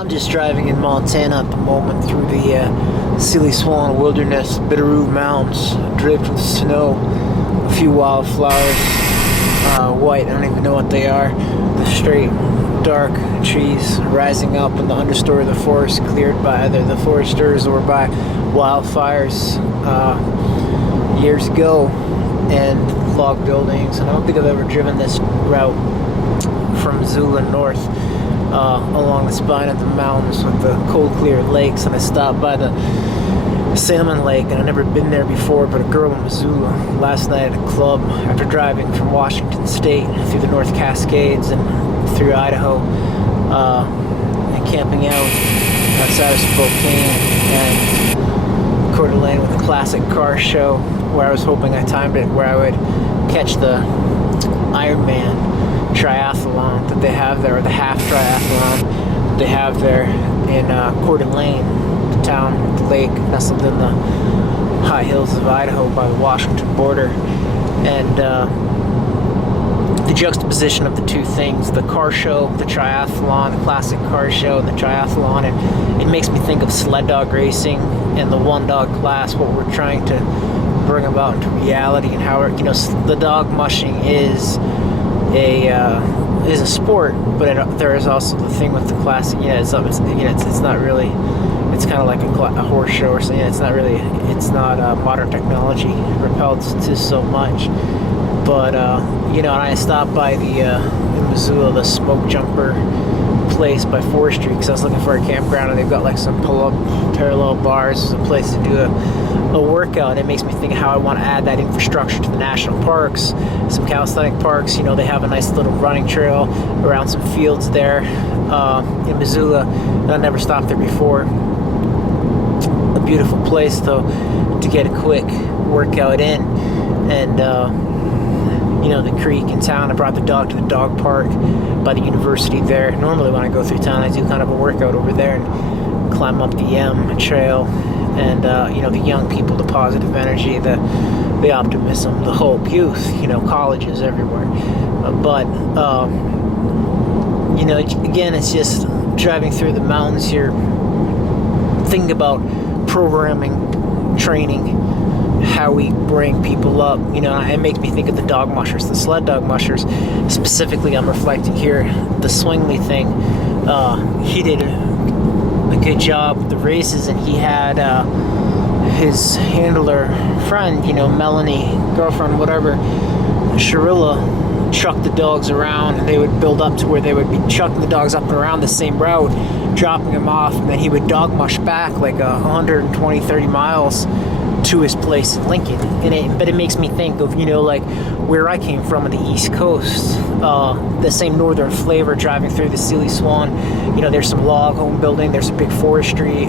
I'm just driving in Montana at the moment through the Silly Swan Wilderness, Bitterroot Mountains, draped with snow, a few wildflowers, white, I don't even know what they are, the straight, dark trees rising up in the understory of the forest, cleared by either the foresters or by wildfires years ago, and log buildings. And I don't think I've ever driven this route from Missoula north along the spine of the mountains with the cold clear lakes, and I stopped by the Salmon Lake, and I've never been there before, but a girl in Missoula last night at a club after driving from Washington State through the North Cascades and through Idaho and camping out outside of Spokane and Coeur d'Alene with a classic car show where I was hoping I timed it where I would catch the Ironman triathlon that they have there, or the half triathlon that they have there in Coeur d'Alene, the town, the lake nestled in the high hills of Idaho by the Washington border. And the juxtaposition of the two things, the car show, the triathlon, the classic car show, and the triathlon, and it makes me think of sled dog racing and the one dog class, what we're trying to bring about into reality, and how, you know, the dog mushing is a sport, but there is also the thing with the classic. It's not really. It's kind of like a horse show or something. It's not really. It's not modern technology repelled to so much. But and I stopped by in Missoula, the Smoke Jumper place by Forestry, because I was looking for a campground, and they've got like some pull-up parallel bars. There's a place to do a workout. It makes me think of how I want to add that infrastructure to the national parks, some calisthenic parks. They have a nice little running trail around some fields there in Missoula, and I've never stopped there before. A beautiful place though to get a quick workout in, and the creek in town. I brought the dog to the dog park by the university there. Normally when I go through town, I do kind of a workout over there and climb up the M trail, and the young people, the positive energy, the optimism, the hope, youth, colleges everywhere. Again, it's just driving through the mountains here, thinking about programming, training, how we bring people up. It makes me think of the dog mushers, the sled dog mushers. Specifically, I'm reflecting here the Swingley thing. He did a good job with the races, and he had his handler friend, Melanie, girlfriend, whatever, Sharilla, chuck the dogs around, and they would build up to where they would be chucking the dogs up and around the same route, dropping them off, and then he would dog mush back like 120-30 miles to his place in Lincoln. But it makes me think of like where I came from on the East Coast, the same northern flavor driving through the Silly Swan. There's some log home building, there's a big forestry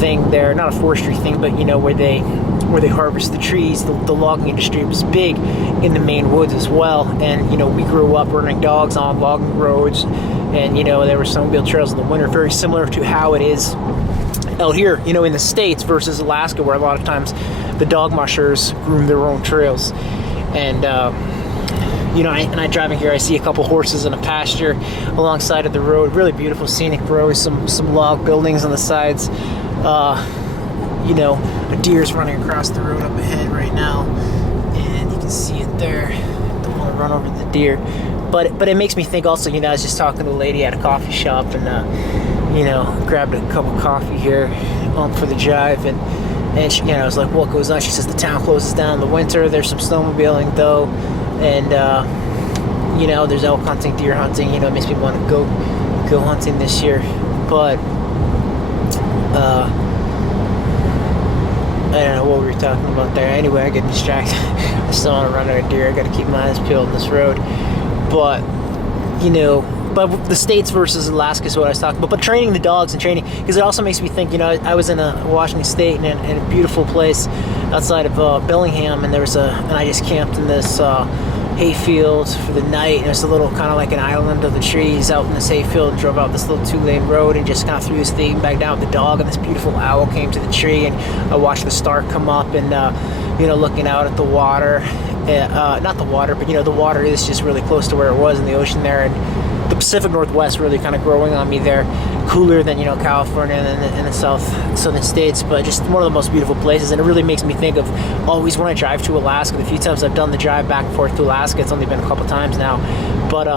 thing there, not a forestry thing, but where they harvest the trees. The logging industry was big in the Maine woods as well, and we grew up running dogs on logging roads, and there were snowmobile trails in the winter, very similar to how it is out here, in the States versus Alaska, where a lot of times the dog mushers groom their own trails. And I driving here, I see a couple horses in a pasture alongside of the road. Really beautiful scenic road, some log buildings on the sides. A deer's running across the road up ahead right now, and you can see it there. Don't want to run over the deer, but it makes me think also. I was just talking to a lady at a coffee shop, and grabbed a cup of coffee here for the drive, and she, I was like, what goes on? She says the town closes down in the winter. There's some snowmobiling though, and there's elk hunting, deer hunting. It makes me want to go hunting this year, but I don't know what we were talking about there. Anyway, I get distracted. I still want to run at a deer. I got to keep my eyes peeled on this road, but but the States versus Alaska is what I was talking about. But training the dogs and training, because it also makes me think, I was in Washington State in a beautiful place outside of Bellingham, and and I just camped in this hayfield for the night, and it's a little kind of like an island of the trees out in this hayfield, drove out this little 2-lane road and just kind of threw this thing back down with the dog, and this beautiful owl came to the tree, and I watched the star come up, and looking out at the water, not the water, but the water is just really close to where it was in the ocean there, and the Pacific Northwest really kind of growing on me there. Cooler than, you know, California and the southern states, but just one of the most beautiful places. And it really makes me think of always when I drive to Alaska. The few times I've done the drive back and forth to Alaska, it's only been a couple times now, but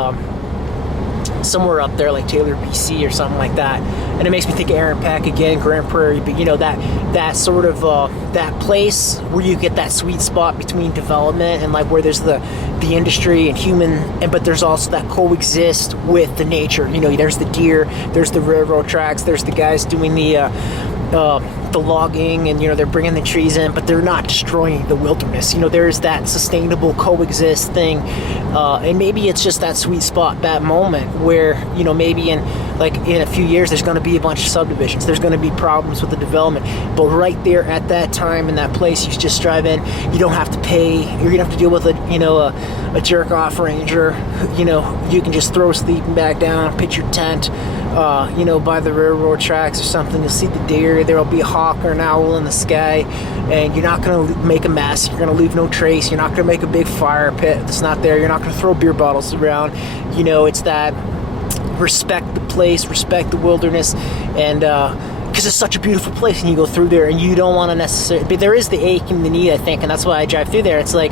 somewhere up there like Taylor, BC or something like that. And it makes me think of Aaron Peck again, Grand Prairie, but you know, that sort of that place where you get that sweet spot between development and like where there's the industry and human, but there's also that coexist with the nature. You know, there's the deer, there's the railroad tracks, there's the guys doing the logging, and you know, they're bringing the trees in, but they're not destroying the wilderness. You know, there's that sustainable coexist thing, and maybe it's just that sweet spot, that moment where, you know, maybe in a few years there's going to be a bunch of subdivisions, there's going to be problems with the development, but right there at that time in that place, you just drive in, you don't have to pay, you're gonna have to deal with a jerk off ranger. You know, you can just throw a sleeping bag down, pitch your tent, you know, by the railroad tracks or something. You'll see the deer, there'll be a hawk or an owl in the sky, and you're not going to make a mess, you're going to leave no trace, you're not going to make a big fire pit that's not there, you're not going to throw beer bottles around. You know, it's that respect the place, respect the wilderness, and because it's such a beautiful place, and you go through there and you don't want to necessarily, but there is the ache and the need, I think, and that's why I drive through there. It's like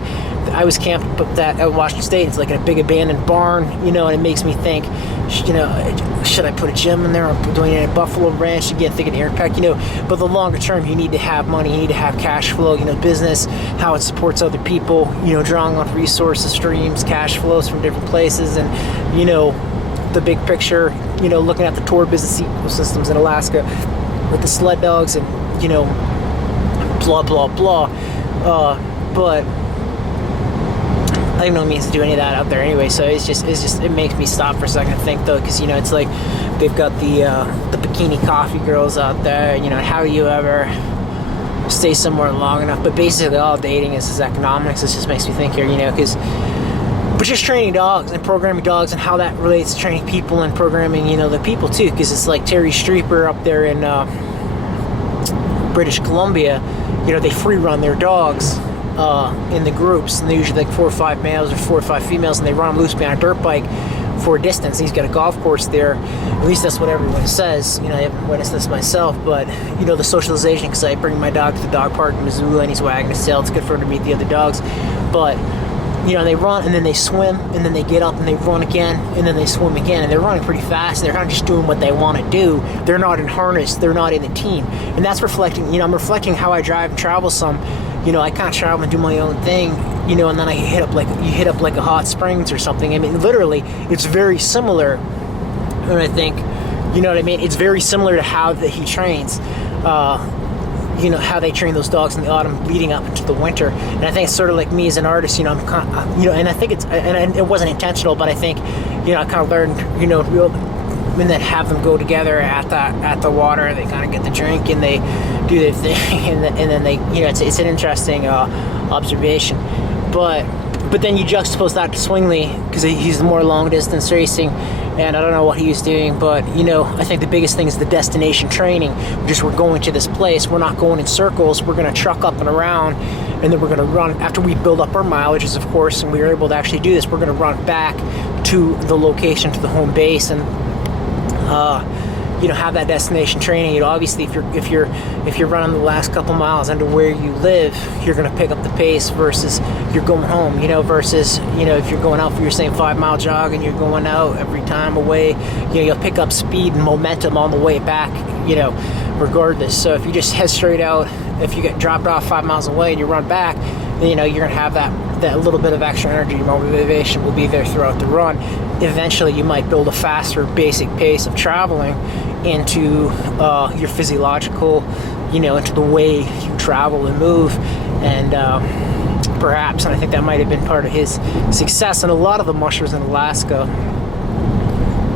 I was camped at Washington State. It's like in a big abandoned barn, you know, and it makes me think, you know, should I put a gym in there? I'm doing it at Buffalo Ranch again, thinking Aaron Peck, you know. But the longer term, you need to have money, you need to have cash flow, you know, business, how it supports other people, you know, drawing on resources, streams, cash flows from different places, and you know, the big picture, you know, looking at the tour business ecosystems in Alaska with the sled dogs and, you know, blah blah blah. But I have no means to do any of that out there anyway, so it makes me stop for a second and think, though, because, you know, it's like they've got the bikini coffee girls out there, you know, how do you ever stay somewhere long enough? But basically all dating is economics. It just makes me think here, you know, because but just training dogs and programming dogs and how that relates to training people and programming, you know, the people too, because it's like Terry Streeper up there in British Columbia, you know, they free run their dogs in the groups, and they're usually like 4 or 5 males or 4 or 5 females, and they run them loose behind a dirt bike for a distance. He's got a golf course there, at least that's what everyone says. You know, I haven't witnessed this myself, but you know, the socialization, because I bring my dog to the dog park in Missoula and he's wagging his tail. It's good for him to meet the other dogs, but you know, they run and then they swim and then they get up and they run again and then they swim again, and they're running pretty fast. They're kind of just doing what they want to do. They're not in harness, they're not in the team, and that's reflecting, you know, I'm reflecting how I drive and travel some. You know, I kind of travel and do my own thing, you know, and then I hit up like a hot springs or something. I mean, literally, it's very similar. And I think, you know what I mean? It's very similar to how that he trains. You know, how they train those dogs in the autumn leading up into the winter. And I think it's sort of like me as an artist, you know, I'm kind of, you know, and I think it wasn't intentional, but I think, you know, I kind of learned, you know, and then have them go together at the water. They kind of get the drink and they do their thing, and then they, you know, it's an interesting observation. But then you juxtapose that to Swingley, because he's more long distance racing, and I don't know what he was doing, but you know, I think the biggest thing is the destination training. We're going to this place, we're not going in circles, we're going to truck up and around, and then we're going to run, after we build up our mileages, of course, and we were able to actually do this, we're going to run back to the location, to the home base, and you know, have that destination training. You know, obviously if you're running the last couple miles under where you live, you're going to pick up the pace versus you're going home, you know, versus, you know, if you're going out for your same 5-mile jog and you're going out every time away, you know, you'll pick up speed and momentum on the way back, you know, regardless. So if you just head straight out, if you get dropped off 5 miles away and you run back, then, you know, you're going to have that little bit of extra energy. Motivation will be there throughout the run. Eventually you might build a faster basic pace of traveling into your physiological, you know, into the way you travel and move, and perhaps, and I think that might have been part of his success. And a lot of the mushers in Alaska,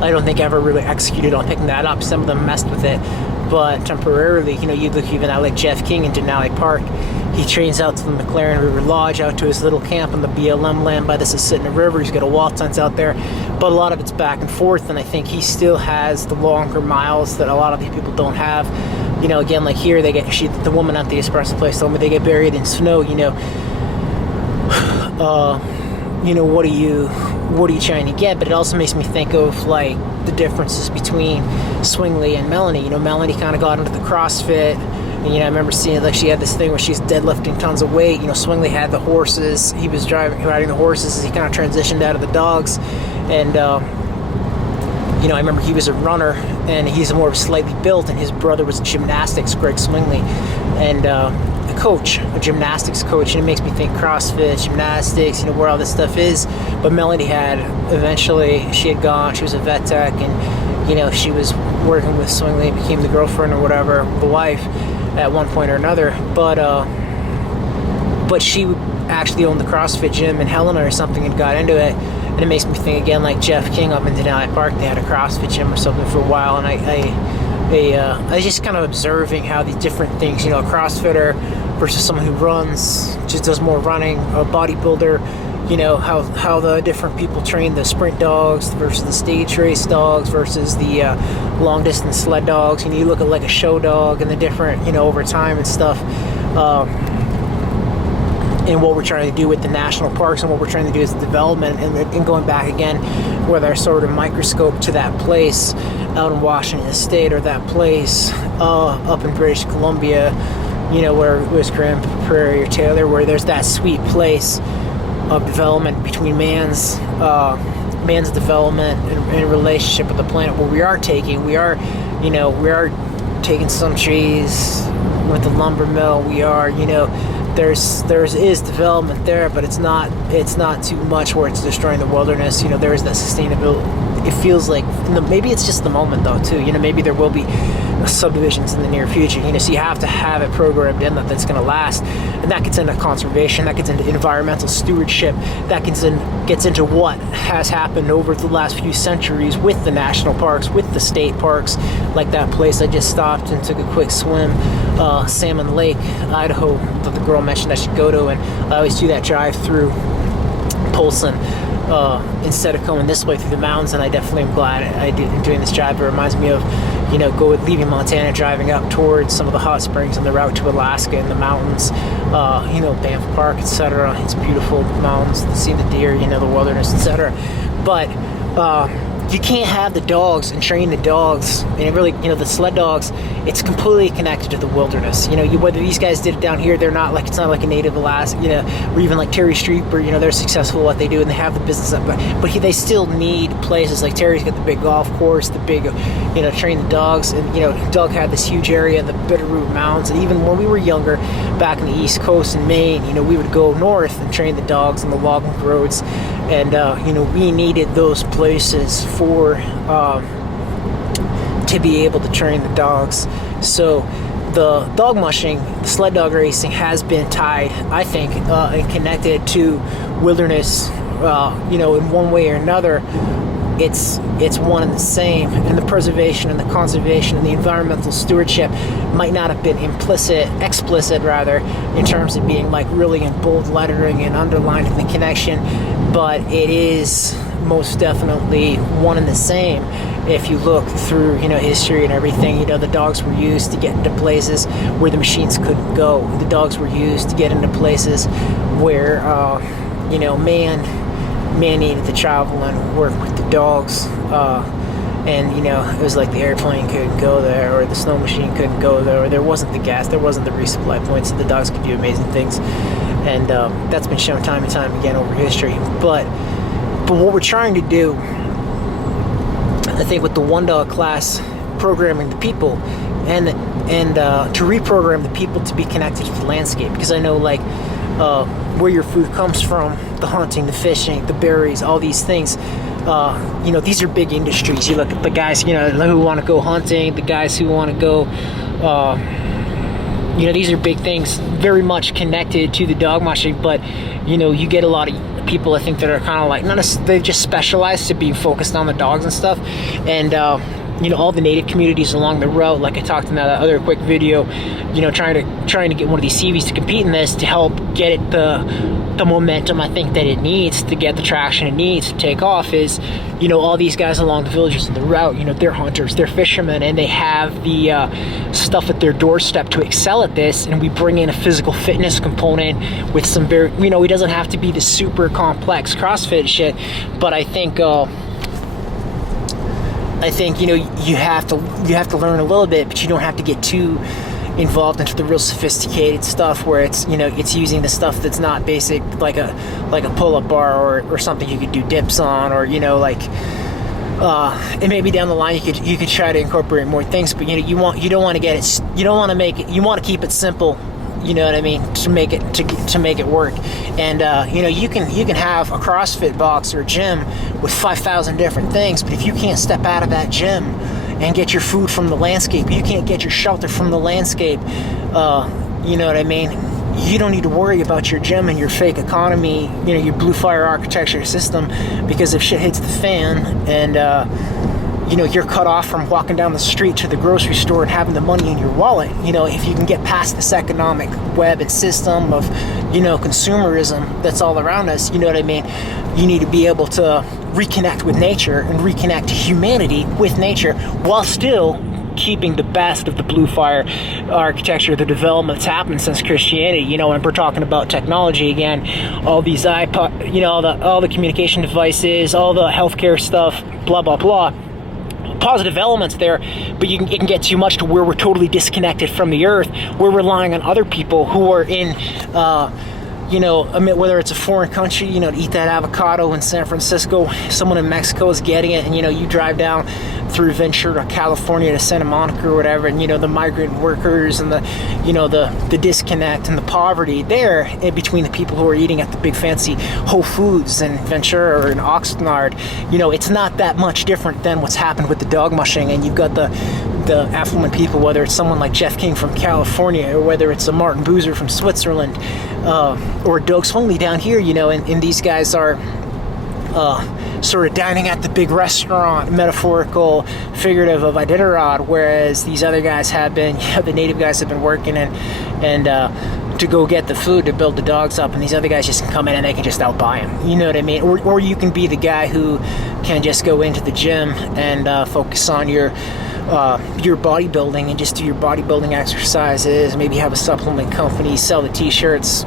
I don't think ever really executed on picking that up. Some of them messed with it, but temporarily, you know, you look even at like Jeff King in Denali Park. He trains out to the McLaren River Lodge, out to his little camp on the BLM land by the Susitna River. He's got a wall tent out there, but a lot of it's back and forth, and I think he still has the longer miles that a lot of these people don't have. You know, again, like here, the woman at the espresso place told me they get buried in snow, you know. what are you trying to get? But it also makes me think of like the differences between Swingley and Melanie. Melanie kind of got into the CrossFit, and I remember seeing like she had this thing where she's deadlifting tons of weight. Swingley had the horses, he was riding the horses as he kind of transitioned out of the dogs. And I remember he was a runner, and he's more slightly built, and his brother was gymnastics, Greg Swingley, and a gymnastics coach. And it makes me think CrossFit, gymnastics, where all this stuff is. But Melanie she was a vet tech, and she was working with Swingley and became the girlfriend or whatever, the wife at one point or another. But she actually owned the CrossFit gym in Helena or something and got into it. And it makes me think again, like Jeff King up in Denali Park, they had a CrossFit gym or something for a while, and I just kind of observing how these different things, a CrossFitter versus someone who runs, just does more running, a bodybuilder, how the different people train the sprint dogs versus the stage race dogs versus the long distance sled dogs. You look at like a show dog and the different, over time and stuff. And what we're trying to do with the national parks and what we're trying to do is development, and going back again with our sort of microscope to that place out in Washington State, or that place up in British Columbia, where it was Grand Prairie or Taylor, where there's that sweet place of development between man's development and relationship with the planet, where we are taking some trees with the lumber mill. We are, there is development there, but it's not too much where it's destroying the wilderness. There is that sustainability. It feels like maybe it's just the moment though too. Maybe there will be subdivisions in the near future. So you have to have it programmed in that's going to last, and that gets into conservation, that gets into environmental stewardship, that gets into what has happened over the last few centuries with the national parks, with the state parks, like that place I just stopped and took a quick swim, Salmon Lake, Idaho, that the girl mentioned I should go to, and I always do that drive through Polson instead of going this way through the mountains, and I definitely am glad I did doing this drive. It reminds me of leaving Montana, driving up towards some of the hot springs on the route to Alaska in the mountains, Banff Park, etc. It's beautiful mountains, see the deer, the wilderness, etc. But you can't have the dogs and train the dogs, and it really, the sled dogs, it's completely connected to the wilderness. Whether these guys did it down here, they're not like, it's not like a native Alaska, or even like Terry Streeper, they're successful at what they do and they have the business up, but they still need places. Like Terry's got the big golf course, the big, train the dogs, and Doug had this huge area, the Bitterroot Mountains. And even when we were younger, back in the East Coast in Maine, we would go north and train the dogs on the logging roads, and we needed those places for to be able to train the dogs. So the dog mushing, the sled dog racing, has been tied, I think, and connected to wilderness, in one way or another. It's one and the same, and the preservation and the conservation and the environmental stewardship might not have been explicit rather, in terms of being like really in bold lettering and underlined in the connection, but it is most definitely one and the same. If you look through, history and everything, the dogs were used to get into places where the machines couldn't go. The dogs were used to get into places where, man needed to travel and work with the dogs. And, it was like the airplane couldn't go there, or the snow machine couldn't go there, or there wasn't the gas, there wasn't the resupply points, so the dogs could do amazing things. And that's been shown time and time again over history. But what we're trying to do, I think, with the one dog class, programming the people, and to reprogram the people to be connected to the landscape, because I know where your food comes from, the hunting, the fishing, the berries, all these things. These are big industries. You look at the guys, who want to go hunting, the guys who want to go, these are big things, very much connected to the dog mushing. But you get a lot of people, I think, that are kind of like, they've just specialized to be focused on the dogs and stuff, and you know, all the native communities along the route, like I talked in that other quick video, you know, trying to get one of these CVs to compete in this to help get it the momentum I think that it needs to get the traction it needs to take off is, you know, all these guys along the villages in the route, you know, they're hunters, they're fishermen, and they have the stuff at their doorstep to excel at this, and we bring in a physical fitness component with some very, you know, it doesn't have to be the super complex CrossFit shit, but I think you know, you have to learn a little bit, but you don't have to get too involved into the real sophisticated stuff where it's, you know, it's using the stuff that's not basic, like a pull-up bar or something you could do dips on, or, you know, like and maybe down the line you could try to incorporate more things, but you know, you don't want to get it, you don't want to make it, you want to keep it simple. You know what I mean? To make it work, and you know, you can have a CrossFit box or a gym with 5,000 different things, but if you can't step out of that gym and get your food from the landscape, you can't get your shelter from the landscape. You know what I mean? You don't need to worry about your gym and your fake economy, you know, your blue fire architecture system, because if shit hits the fan and you know, you're cut off from walking down the street to the grocery store and having the money in your wallet. You know, if you can get past this economic web and system of, you know, consumerism that's all around us, you know what I mean? You need to be able to reconnect with nature and reconnect humanity with nature while still keeping the best of the blue fire architecture, the development that's happened since Christianity. You know, and we're talking about technology again, all these iPod, you know, all the communication devices, all the healthcare stuff, blah blah blah. Positive elements there, but it can get too much to where we're totally disconnected from the earth. We're relying on other people who are in, you know, whether it's a foreign country, you know, to eat that avocado in San Francisco, someone in Mexico is getting it, and, you know, you drive down through Ventura, California to Santa Monica or whatever, and, you know, the migrant workers and the, you know, the disconnect and the poverty there in between the people who are eating at the big fancy Whole Foods in Ventura or in Oxnard. You know, it's not that much different than what's happened with the dog mushing, and you've got the affluent people, whether it's someone like Jeff King from California or whether it's a Martin Boozer from Switzerland, or Doug Swingley down here, you know, and these guys are sort of dining at the big restaurant, metaphorical, figurative of iditarod, whereas these other guys have been, you know, the native guys have been working and to go get the food to build the dogs up, and these other guys just can come in and they can just outbuy them. You know what I mean? Or you can be the guy who can just go into the gym and focus on your bodybuilding and just do your bodybuilding exercises, maybe have a supplement company, sell the t-shirts,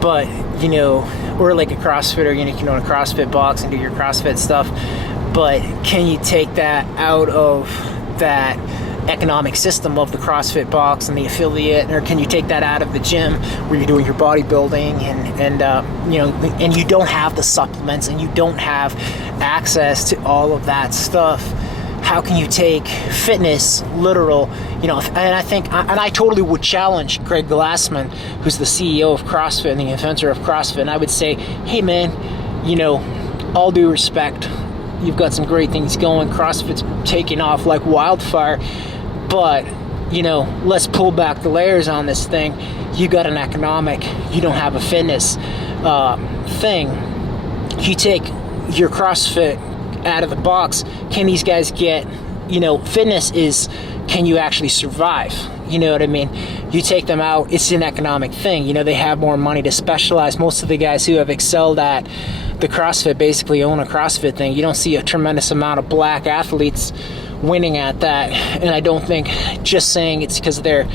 but, you know, or like a CrossFitter, you know, you can own a CrossFit box and do your CrossFit stuff, but can you take that out of that economic system of the CrossFit box and the affiliate, or can you take that out of the gym where you're doing your bodybuilding and you know, and you don't have the supplements and you don't have access to all of that stuff? How can you take fitness literal, you know? And I think, and I totally would challenge Greg Glassman, who's the CEO of CrossFit and the inventor of CrossFit, and I would say, hey man, you know, all due respect, you've got some great things going, CrossFit's taking off like wildfire, but, you know, let's pull back the layers on this thing. You got an economic, you don't have a fitness thing. You take your CrossFit out of the box, can these guys get, you know, fitness is, can you actually survive? You know what I mean? You take them out, it's an economic thing. You know, they have more money to specialize. Most of the guys who have excelled at the CrossFit basically own a CrossFit thing. You don't see a tremendous amount of black athletes winning at that, and I don't think just saying it's because they're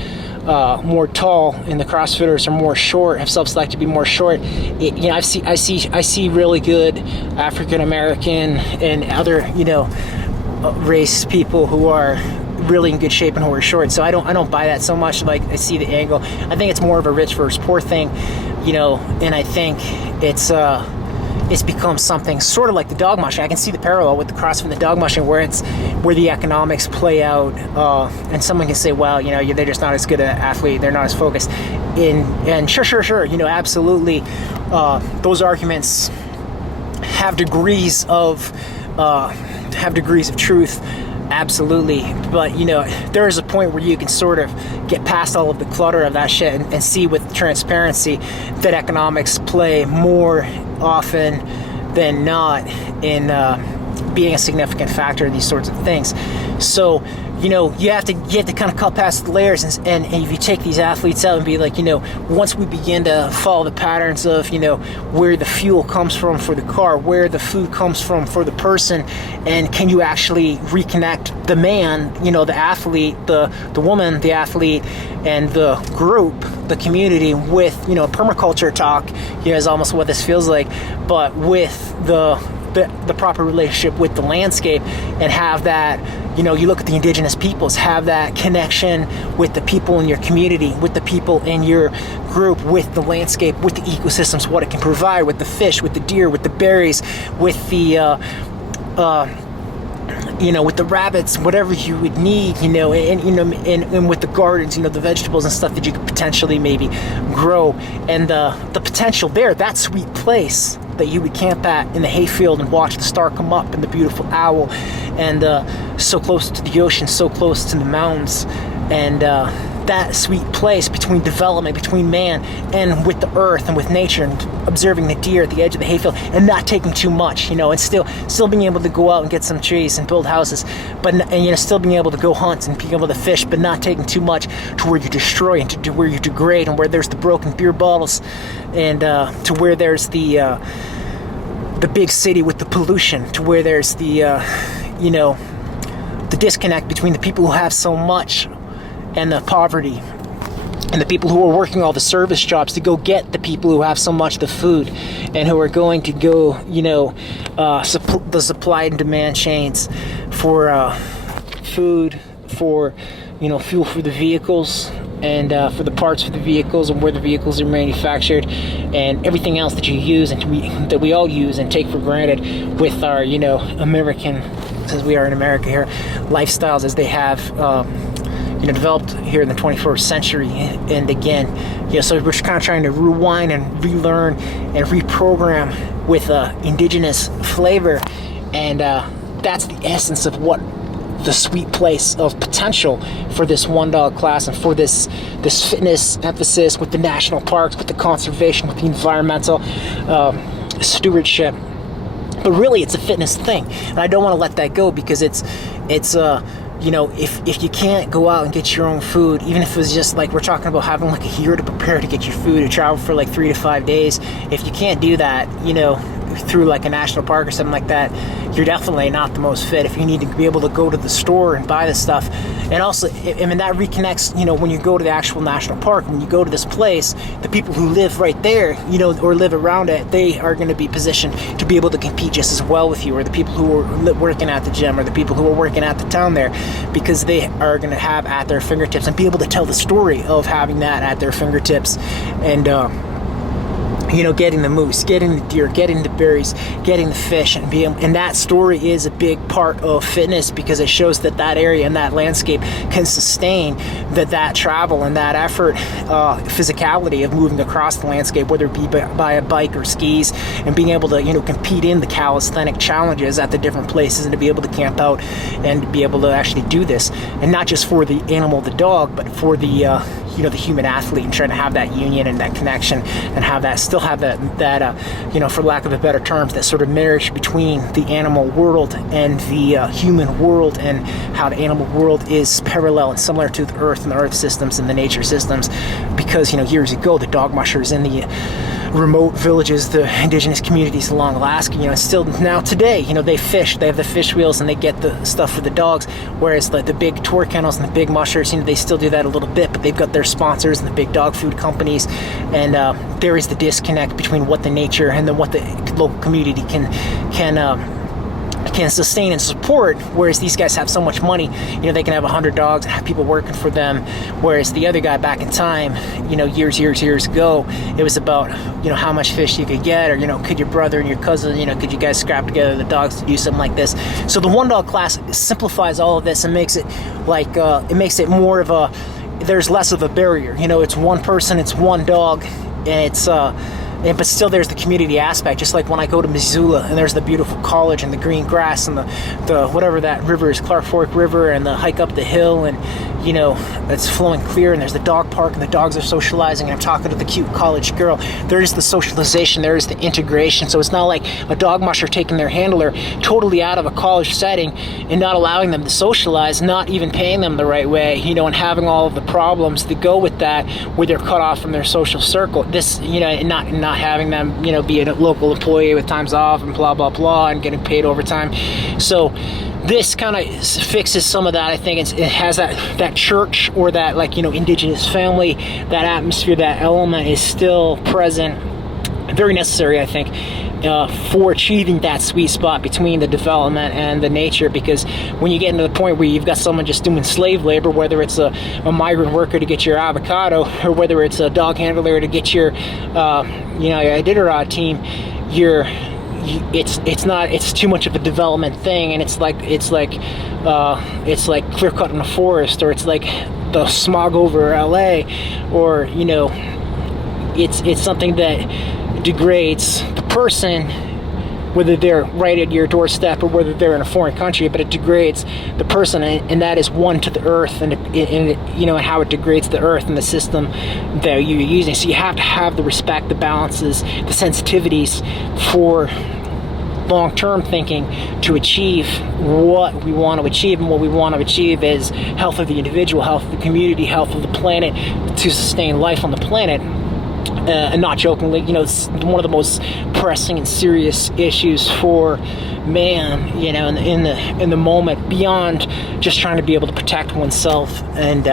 more tall and the CrossFitters are more short, have self-selected to be more short. You know, I see really good African American and other, you know, race people who are really in good shape and who are short. So I don't buy that so much. Like, I see the angle. I think it's more of a rich versus poor thing, you know, and I think it's become something sort of like the dog mushing. I can see the parallel with the CrossFit and the dog mushing, where the economics play out, and someone can say, well, you know, they're just not as good an athlete, they're not as focused. And sure, you know, absolutely, those arguments have degrees of truth, absolutely. But, you know, there is a point where you can sort of get past all of the clutter of that shit and see with transparency that economics play more often than not in being a significant factor in these sorts of things. So, you know, you have to kind of cut past the layers, and if you take these athletes out and be like, you know, once we begin to follow the patterns of, you know, where the fuel comes from for the car, where the food comes from for the person, and can you actually reconnect the man, you know, the athlete, the woman, the athlete, and the group, the community, with, you know, permaculture talk, you know, is almost what this feels like, but with the proper relationship with the landscape, and have that, you know, you look at the indigenous peoples, have that connection with the people in your community, with the people in your group, with the landscape, with the ecosystems, what it can provide, with the fish, with the deer, with the berries, with the you know, with the rabbits, whatever you would need, you know, and you know, and with the gardens, you know, the vegetables and stuff that you could potentially maybe grow, and the potential there, that sweet place that you would camp at in the hayfield and watch the star come up, and the beautiful owl, and so close to the ocean, so close to the mountains, and that sweet place between development, between man and with the earth and with nature, and observing the deer at the edge of the hayfield, and not taking too much, you know, and still being able to go out and get some trees and build houses, but, and you know, still being able to go hunt and being able to fish, but not taking too much to where you destroy, and to where you degrade, and where there's the broken beer bottles, and to where there's the big city with the pollution, to where there's the you know, the disconnect between the people who have so much and the poverty, and the people who are working all the service jobs to go get the people who have so much the food, and who are going to go, you know, the supply and demand chains for food, for, you know, fuel for the vehicles, and for the parts for the vehicles, and where the vehicles are manufactured, and everything else that you use, and that we all use and take for granted with our, you know, American, since we are in America here, lifestyles as they have you know, developed here in the 21st century. And again, you know, so we're kind of trying to rewind and relearn and reprogram with indigenous flavor, and that's the essence of what the sweet place of potential for this one dog class, and for this fitness emphasis with the national parks, with the conservation, with the environmental stewardship. But really, it's a fitness thing, and I don't want to let that go, because it's you know, if you can't go out and get your own food, even if it was just like, we're talking about having like a year to prepare to get your food, to travel for like 3 to 5 days, if you can't do that, you know, through like a national park or something like that, you're definitely not the most fit. If you need to be able to go to the store and buy the stuff, and also, I mean, that reconnects, you know, when you go to the actual national park, when you go to this place, the people who live right there, you know, or live around it, they are going to be positioned to be able to compete just as well with you, or the people who are working at the gym, or the people who are working at the town there, because they are going to have at their fingertips, and be able to tell the story of having that at their fingertips, and you know, getting the moose, getting the deer, getting the berries, getting the fish, and that story is a big part of fitness, because it shows that that area and that landscape can sustain that travel and that effort, physicality of moving across the landscape, whether it be by a bike or skis, and being able to, you know, compete in the calisthenic challenges at the different places, and to be able to camp out and to be able to actually do this, and not just for the animal, the dog, but for the you know, the human athlete, and trying to have that union and that connection, and have that, still have that you know, for lack of a better terms, that sort of marriage between the animal world and the human world, and how the animal world is parallel and similar to the earth and the earth systems and the nature systems, because, you know, years ago, the dog mushers in the remote villages, the indigenous communities along Alaska, you know, still now today, you know, they fish, they have the fish wheels, and they get the stuff for the dogs, whereas like the big tour kennels and the big mushers, you know, they still do that a little bit, but they've got their sponsors and the big dog food companies, and there is the disconnect between what the nature and then what the local community can sustain and support, whereas these guys have so much money, you know, they can have 100 dogs and have people working for them, whereas the other guy back in time, you know, years ago, it was about, you know, how much fish you could get, or, you know, could your brother and your cousin, you know, could you guys scrap together the dogs to do something like this. So the one dog class simplifies all of this and makes it like, it makes it more of a, there's less of a barrier, you know, it's one person, it's one dog, and but still there's the community aspect. Just like when I go to Missoula and there's the beautiful college and the green grass and the whatever that river is, Clark Fork River, and the hike up the hill, and you know, it's flowing clear, and there's the dog park and the dogs are socializing, and I'm talking to the cute college girl. There is the socialization, there is the integration. So it's not like a dog musher taking their handler totally out of a college setting and not allowing them to socialize, not even paying them the right way, you know, and having all of the problems that go with that, where they're cut off from their social circle. This, you know, and not having them, you know, be a local employee with times off and blah blah blah and getting paid overtime. So this kind of fixes some of that. I think it has that church, or that, like, you know, indigenous family, that atmosphere, that element is still present, very necessary, I think, for achieving that sweet spot between the development and the nature. Because when you get into the point where you've got someone just doing slave labor, whether it's a migrant worker to get your avocado, or whether it's a dog handler to get your you know, your iditarod team, it's too much of a development thing, and it's like clear cut in a forest, or it's like the smog over LA, or, you know, it's something that degrades the person, whether they're right at your doorstep or whether they're in a foreign country, but it degrades the person, and that is one to the earth, and you know, and how it degrades the earth and the system that you're using. So you have to have the respect, the balances, the sensitivities for long-term thinking to achieve what we want to achieve. And what we want to achieve is health of the individual, health of the community, health of the planet, to sustain life on the planet. And not jokingly, you know, it's one of the most pressing and serious issues for man, you know, in the moment, beyond just trying to be able to protect oneself and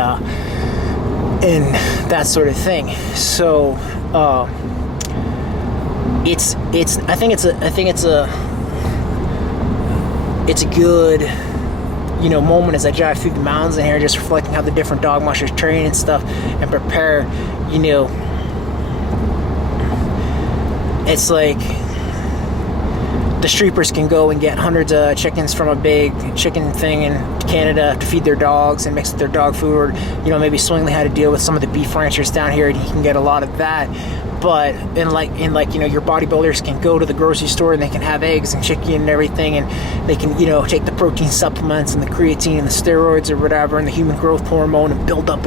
that sort of thing. So I think it's a good, you know, moment as I drive through the mountains in here, just reflecting how the different dog mushers train and stuff and prepare. You know, it's like the streepers can go and get hundreds of chickens from a big chicken thing in Canada to feed their dogs and mix with their dog food, or, you know, maybe Swingley had to deal with some of the beef ranchers down here, and he can get a lot of that. But in like you know, your bodybuilders can go to the grocery store and they can have eggs and chicken and everything, and they can, you know, take the protein supplements and the creatine and the steroids or whatever and the human growth hormone and build up.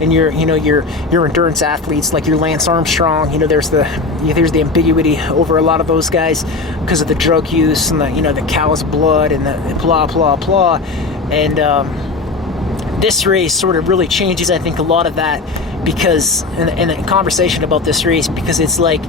And your endurance athletes like your Lance Armstrong, you know, there's the ambiguity over a lot of those guys because of the drug use and the, you know, the cow's blood and the blah blah blah. And this race sort of really changes, I think, a lot of that, because in the conversation about this race, because it's like,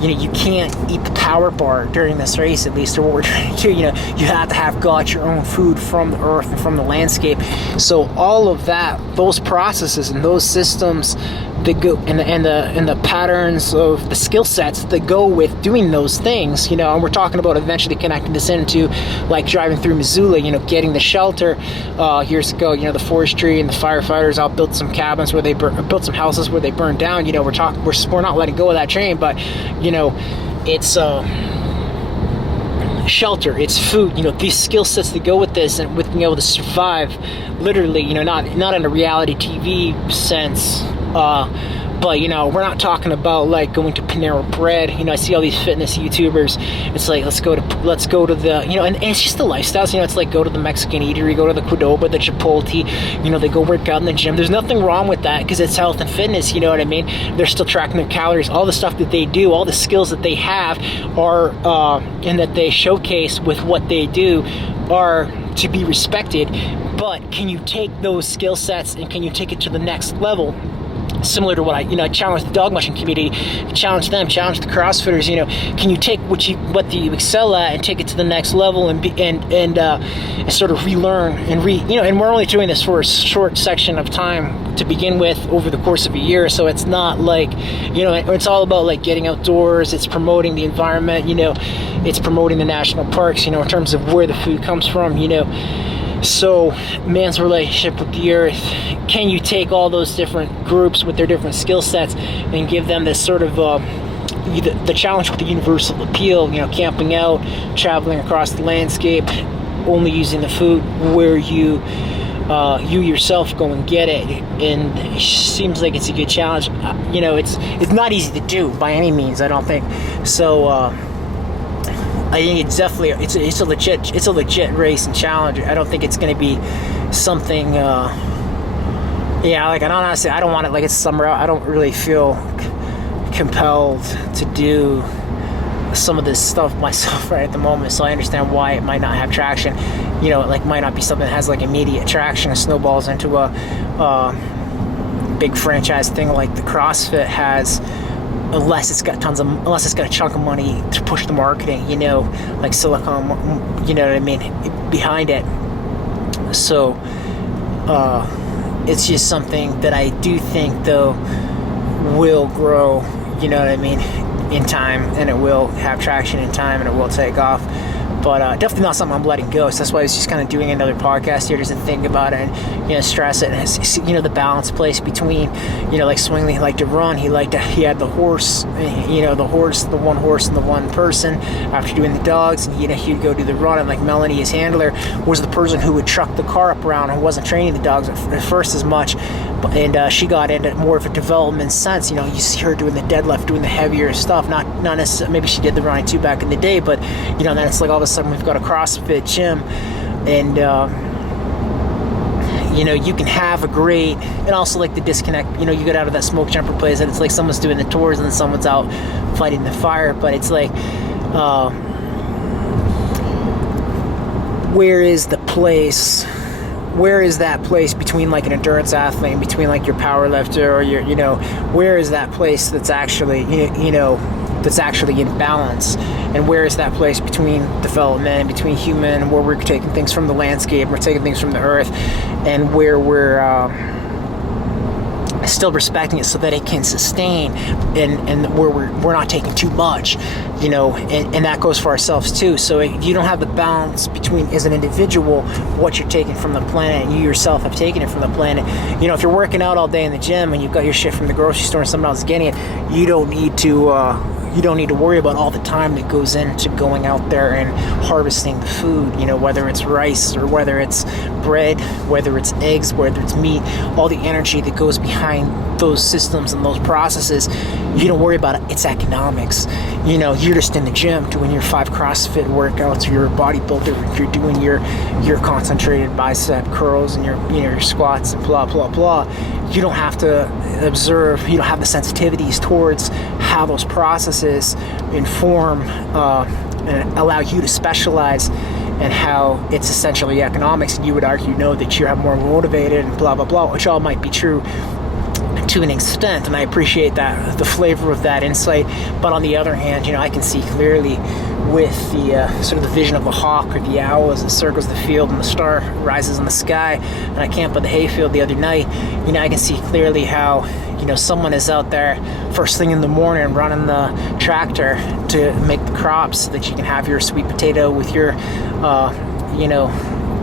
you know, you can't eat the power bar during this race, at least, or what we're trying to do. You know, you have to have got your own food from the earth and from the landscape. So all of that, those processes and those systems that go, and the patterns of the skill sets that go with doing those things, you know, and we're talking about eventually connecting this into, like, driving through Missoula, you know, getting the shelter years ago, you know, the forestry and the firefighters out built some cabins where they built some houses where they burned down. You know, we're not letting go of that train, but, you know, it's shelter, it's food, you know, these skill sets that go with this, and with being able to survive, literally, you know, not in a reality TV sense, but, you know, we're not talking about like going to Panera Bread. You know, I see all these fitness YouTubers. It's like, let's go to the, you know, and it's just the lifestyles. You know, it's like, go to the Mexican eatery, go to the Qdoba, the Chipotle. You know, they go work out in the gym. There's nothing wrong with that, because it's health and fitness. You know what I mean? They're still tracking their calories. All the stuff that they do, all the skills that they have are, and that they showcase with what they do, are to be respected. But can you take those skill sets and can you take it to the next level? Similar to what I challenge the dog mushing community, challenge them, challenge the CrossFitters. You know, can you take what you excel at and take it to the next level and sort of relearn and and we're only doing this for a short section of time to begin with over the course of a year. So it's not like, you know, it's all about like getting outdoors. It's promoting the environment. You know, it's promoting the national parks. You know, in terms of where the food comes from. You know. So, man's relationship with the earth, can you take all those different groups with their different skill sets and give them this sort of the challenge with the universal appeal, you know, camping out, traveling across the landscape, only using the food where you you yourself go and get it, and it seems like it's a good challenge. You know, it's not easy to do by any means, I don't think. So I think it's definitely it's a legit race and challenge. I don't think it's going to be something. Yeah, like I don't want it like it's summer out. I don't really feel compelled to do some of this stuff myself right at the moment, so I understand why it might not have traction. You know, it like might not be something that has like immediate traction and snowballs into a big franchise thing like the CrossFit has, unless it's got a chunk of money to push the marketing, you know, like Silicon, you know what I mean, behind it. So it's just something that I do think though will grow, you know what I mean, in time, and it will have traction in time, and it will take off. But definitely not something I'm letting go. So that's why I was just kind of doing another podcast here, just to think about it and, you know, stress it. And, you know, the balance place between, you know, like Swingley, he liked to run. He had the horse, you know, the one horse and the one person after doing the dogs. And, you know, he'd go do the run. And like Melanie, his handler, was the person who would truck the car up around and wasn't training the dogs at first as much. And she got into more of a development sense. You know, you see her doing the deadlift, doing the heavier stuff. Not necessarily, maybe she did the running too back in the day, but, you know, then it's like all of a sudden we've got a CrossFit gym, and you know, you can have a great, and also like the disconnect, you know, you get out of that smoke jumper place and it's like someone's doing the tours and then someone's out fighting the fire. But it's like where is that place between like an endurance athlete and between like your power lifter or your, you know, where is that place that's actually, you know, that's actually in balance? And where is that place between development and between human, and where we're taking things from the landscape, we're taking things from the earth, and where we're still respecting it so that it can sustain, and where we're not taking too much, you know, and that goes for ourselves too. So if you don't have the balance between, as an individual, what you're taking from the planet, and you yourself have taken it from the planet. You know, if you're working out all day in the gym and you've got your shit from the grocery store and someone else is getting it, you don't need to worry about all the time that goes into going out there and harvesting the food, you know, whether it's rice or whether it's bread, whether it's eggs, whether it's meat, all the energy that goes behind those systems and those processes. You don't worry about it. It's economics. You know, you're just in the gym doing your 5 CrossFit workouts, or you're a bodybuilder, you're doing your concentrated bicep curls and your, you know, your squats and blah, blah, blah. You don't have to observe, you don't have the sensitivities towards how those processes inform and allow you to specialize, and how it's essentially economics. And you would argue, know that you're more motivated and blah, blah, blah, which all might be true to an extent, and I appreciate that, the flavor of that insight. But on the other hand, you know, I can see clearly with the sort of the vision of the hawk or the owl as it circles the field and the star rises in the sky, and I camped by the hayfield the other night. You know, I can see clearly how, you know, someone is out there first thing in the morning running the tractor to make the crops so that you can have your sweet potato with your you know,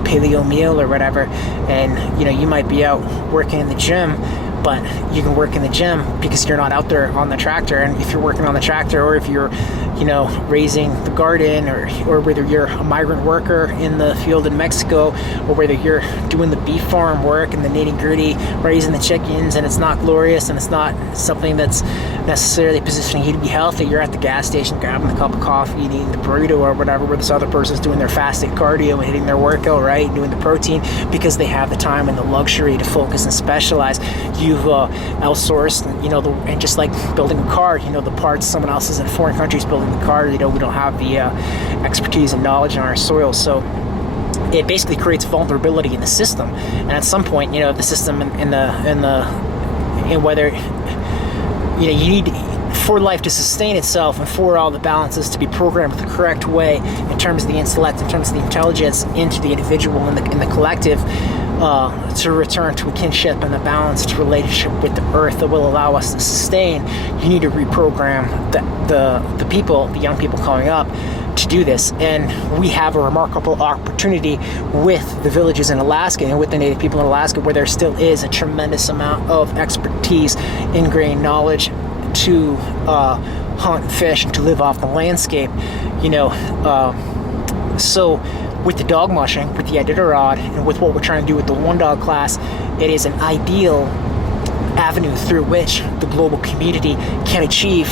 paleo meal or whatever. And, you know, you might be out working in the gym, but you can work in the gym because you're not out there on the tractor. And if you're working on the tractor, or if you're, you know, raising the garden, or whether you're a migrant worker in the field in Mexico, or whether you're doing the beef farm work and the nitty gritty, raising the chickens, and it's not glorious and it's not something that's necessarily positioning you to be healthy, you're at the gas station grabbing a cup of coffee, eating the burrito or whatever, where this other person's doing their fasted cardio and hitting their workout, right, doing the protein, because they have the time and the luxury to focus and specialize. You've outsourced, you know, and just like building a car, you know, the parts, someone else is in foreign countries building the car, you know, we don't have the expertise and knowledge in our soil. So it basically creates vulnerability in the system. And at some point, you know, the system in whether, you know, you need, for life to sustain itself and for all the balances to be programmed the correct way in terms of the intellect, in terms of the intelligence, into the individual and the collective, to return to a kinship and a balanced relationship with the earth that will allow us to sustain, you need to reprogram the people, the young people coming up, to do this. And we have a remarkable opportunity with the villages in Alaska and with the Native people in Alaska, where there still is a tremendous amount of expertise, ingrained knowledge to hunt, fish, and to live off the landscape, you know. So with the dog mushing, with the iditarod, and with what we're trying to do with the one dog class, it is an ideal avenue through which the global community can achieve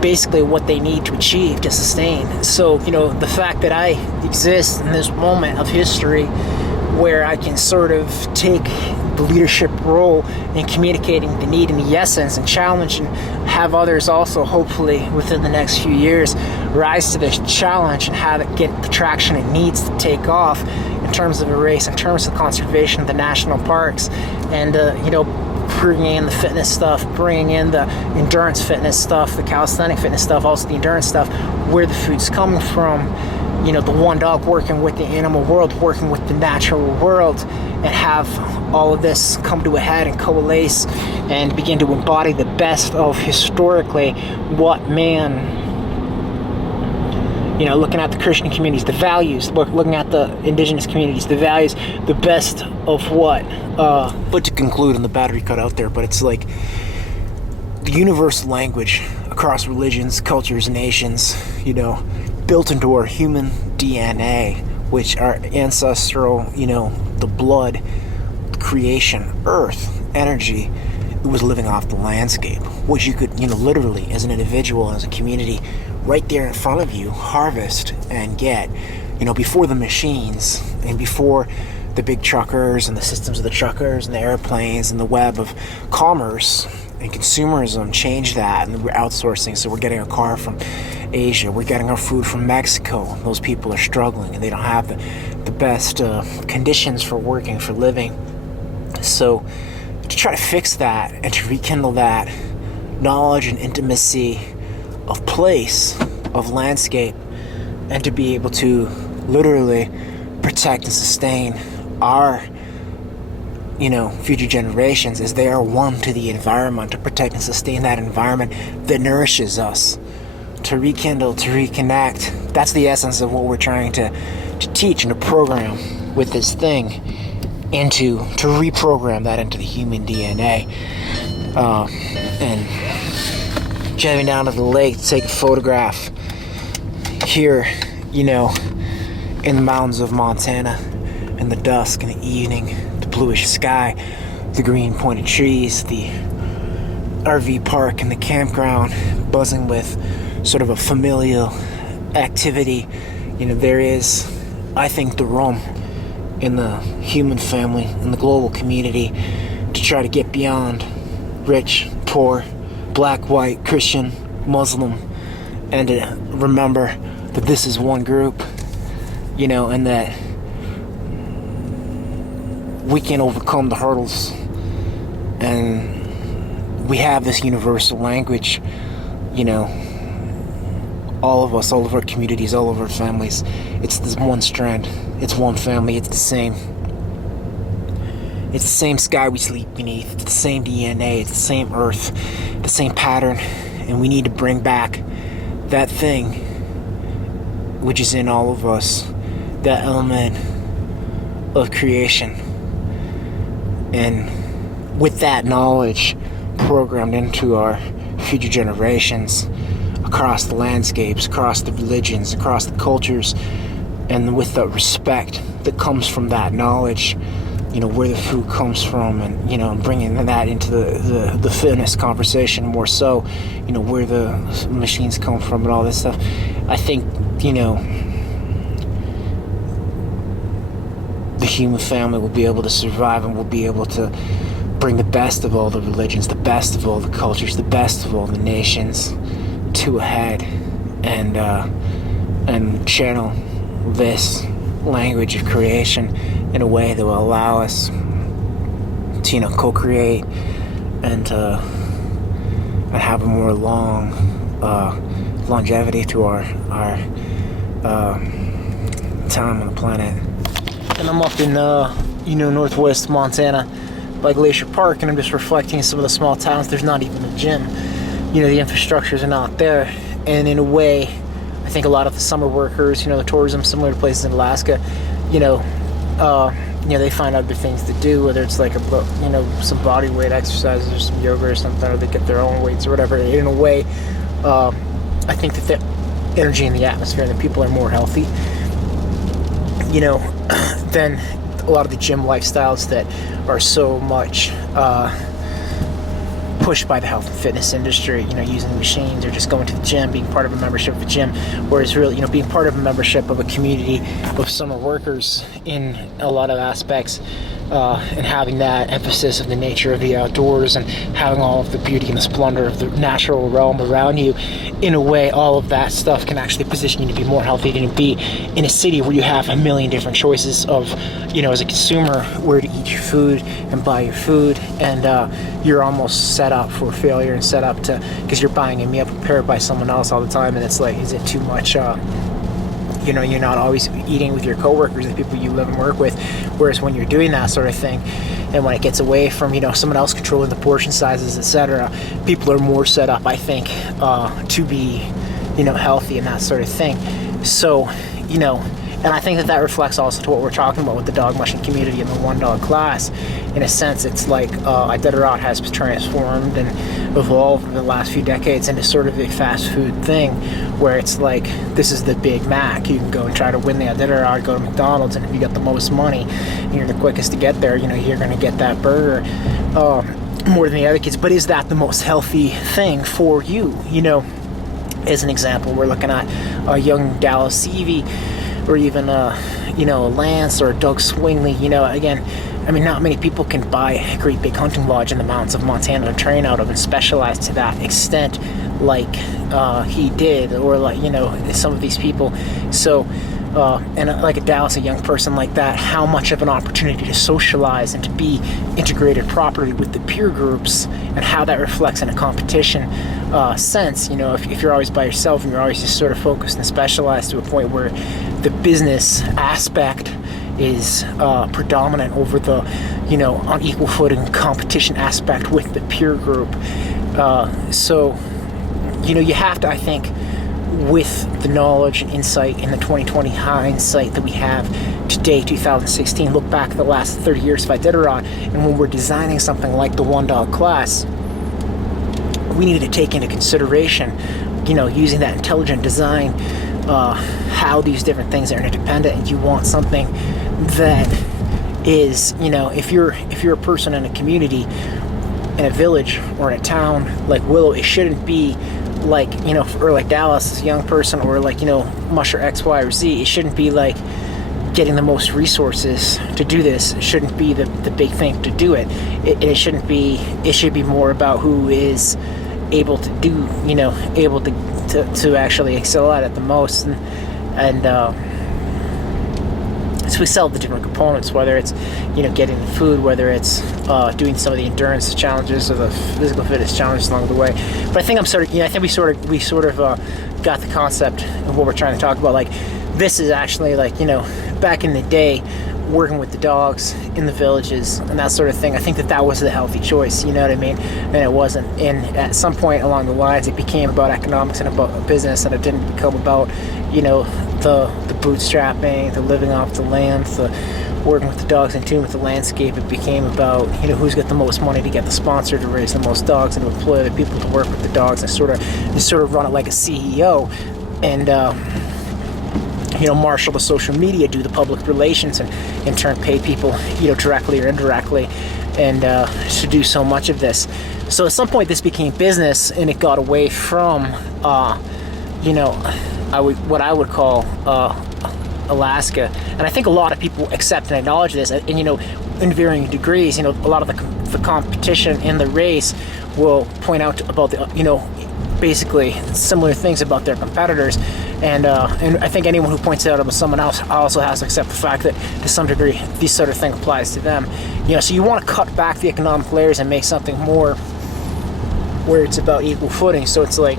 basically what they need to achieve to sustain. So, the fact that I exist in this moment of history where I can sort of take the leadership role in communicating the need and the essence and challenge, and have others also hopefully within the next few years rise to this challenge and have it get the traction it needs to take off in terms of a race, in terms of conservation of the national parks, and bringing in the fitness stuff, bringing in the endurance fitness stuff, the calisthenic fitness stuff, also the endurance stuff, where the food's coming from, the one dog working with the animal world, working with the natural world, and have all of this come to a head and coalesce and begin to embody the best of historically what man, looking at the Christian communities, the values, looking at the indigenous communities, the values, the best of what. But to conclude, and the battery cut out there, but it's like the universal language across religions, cultures, nations, built into our human DNA, which our ancestral, the blood, creation, earth, energy, it was living off the landscape, which you could, literally, as an individual, as a community, right there in front of you, harvest and get, before the machines and before the big truckers and the systems of the truckers and the airplanes and the web of commerce and consumerism changed that, and we're outsourcing. So we're getting a car from Asia, we're getting our food from Mexico. Those people are struggling and they don't have the best conditions for working, for living. So to try to fix that and to rekindle that knowledge and intimacy of place, of landscape, and to be able to literally protect and sustain our future generations as they are one to the environment, to protect and sustain that environment that nourishes us, to rekindle, to reconnect. That's the essence of what we're trying to teach and to program with this thing, and to reprogram that into the human DNA. And driving down to the lake to take a photograph here, in the mountains of Montana, in the dusk, in the evening, the bluish sky, the green pointed trees, the RV park and the campground buzzing with sort of a familial activity. There is, I think, the room in the human family, in the global community, to try to get beyond rich, poor, black, white, Christian, Muslim, and to remember that this is one group, and that we can overcome the hurdles, and we have this universal language, all of us, all of our communities, all of our families. It's this one strand, it's one family, it's the same sky we sleep beneath, it's the same DNA, it's the same earth, the same pattern, and we need to bring back that thing which is in all of us, that element of creation, and with that knowledge programmed into our future generations, across the landscapes, across the religions, across the cultures, and with the respect that comes from that knowledge, where the food comes from, and bringing that into the fitness conversation more so, where the machines come from and all this stuff. I think the human family will be able to survive, and will be able to bring the best of all the religions, the best of all the cultures, the best of all the nations to a head, and channel this language of creation in a way that will allow us to co-create and have a more long longevity through our time on the planet. And I'm up in northwest Montana by Glacier Park, and I'm just reflecting some of the small towns. There's not even a gym. The infrastructures are not there, and in a way, I think a lot of the summer workers, the tourism, similar to places in Alaska, they find other things to do, whether it's like some body weight exercises or some yoga or something, or they get their own weights or whatever. In a way, I think that the energy in the atmosphere and the people are more healthy, than a lot of the gym lifestyles that are so much pushed by the health and fitness industry, using the machines or just going to the gym, being part of a membership of a gym, whereas really, being part of a membership of a community of summer workers in a lot of aspects, and having that emphasis of the nature of the outdoors and having all of the beauty and the splendor of the natural realm around you, in a way, all of that stuff can actually position you to be more healthy than to be in a city where you have a million different choices of, as a consumer, where to eat your food and buy your food, and you're almost set up for failure and set up to, because you're buying a meal prepared by someone else all the time, and it's like, is it too much? You're not always eating with your coworkers, the people you live and work with. Whereas when you're doing that sort of thing, and when it gets away from, someone else controlling the portion sizes, etc., people are more set up, I think, to be, healthy and that sort of thing. So, and I think that reflects also to what we're talking about with the dog mushing community and the one dog class. In a sense, it's like iditarod has transformed and evolved in the last few decades into sort of a fast food thing, where it's like, this is the Big Mac. You can go and try to win the iditarod, go to McDonald's, and if you got the most money and you're the quickest to get there, you're going to get that burger more than the other kids. But is that the most healthy thing for you? As an example, we're looking at a young Dallas Evie, or even a Lance or a Doug Swingley. Again, not many people can buy a great big hunting lodge in the mountains of Montana to train out of and specialize to that extent like he did, or like, some of these people. So, and like a Dallas, a young person like that, how much of an opportunity to socialize and to be integrated properly with the peer groups, and how that reflects in a competition sense. If you're always by yourself and you're always just sort of focused and specialized to a point where the business aspect is predominant over the, on equal footing competition aspect with the peer group. So, you have to, I think, with the knowledge and insight and the 2020 hindsight that we have today, 2016, look back at the last 30 years of iditarod, and when we're designing something like the one dog class, we needed to take into consideration, using that intelligent design, how these different things are interdependent. And you want something that is, if you're a person in a community, in a village or in a town like Willow, it shouldn't be like, or like Dallas, a young person, or like, Musher X, Y, or Z, it shouldn't be like getting the most resources to do this. It shouldn't be the big thing to do it. It shouldn't be, it should be more about who is able to do, able to actually excel at it the most. And so we sell the different components, whether it's, getting the food, whether it's doing some of the endurance challenges or the physical fitness challenges along the way. But I think I think we sort of got the concept of what we're trying to talk about. Like, this is actually like, back in the day, working with the dogs in the villages and that sort of thing. I think that was the healthy choice, you know what I mean? And it wasn't. And at some point along the lines, it became about economics and about business, and it didn't become about, the bootstrapping, the living off the land, the working with the dogs in tune with the landscape. It became about, who's got the most money to get the sponsor to raise the most dogs and to employ the people to work with the dogs, and sort of run it like a CEO, and marshal the social media, do the public relations, and in turn pay people, directly or indirectly, and to do so much of this. So at some point this became business, and it got away from, what I would call Alaska. And I think a lot of people accept and acknowledge this, and in varying degrees. A lot of the competition in the race will point out about the, basically similar things about their competitors. And I think anyone who points it out about someone else also has to accept the fact that to some degree this sort of thing applies to them. So you want to cut back the economic layers and make something more where it's about equal footing. So it's like,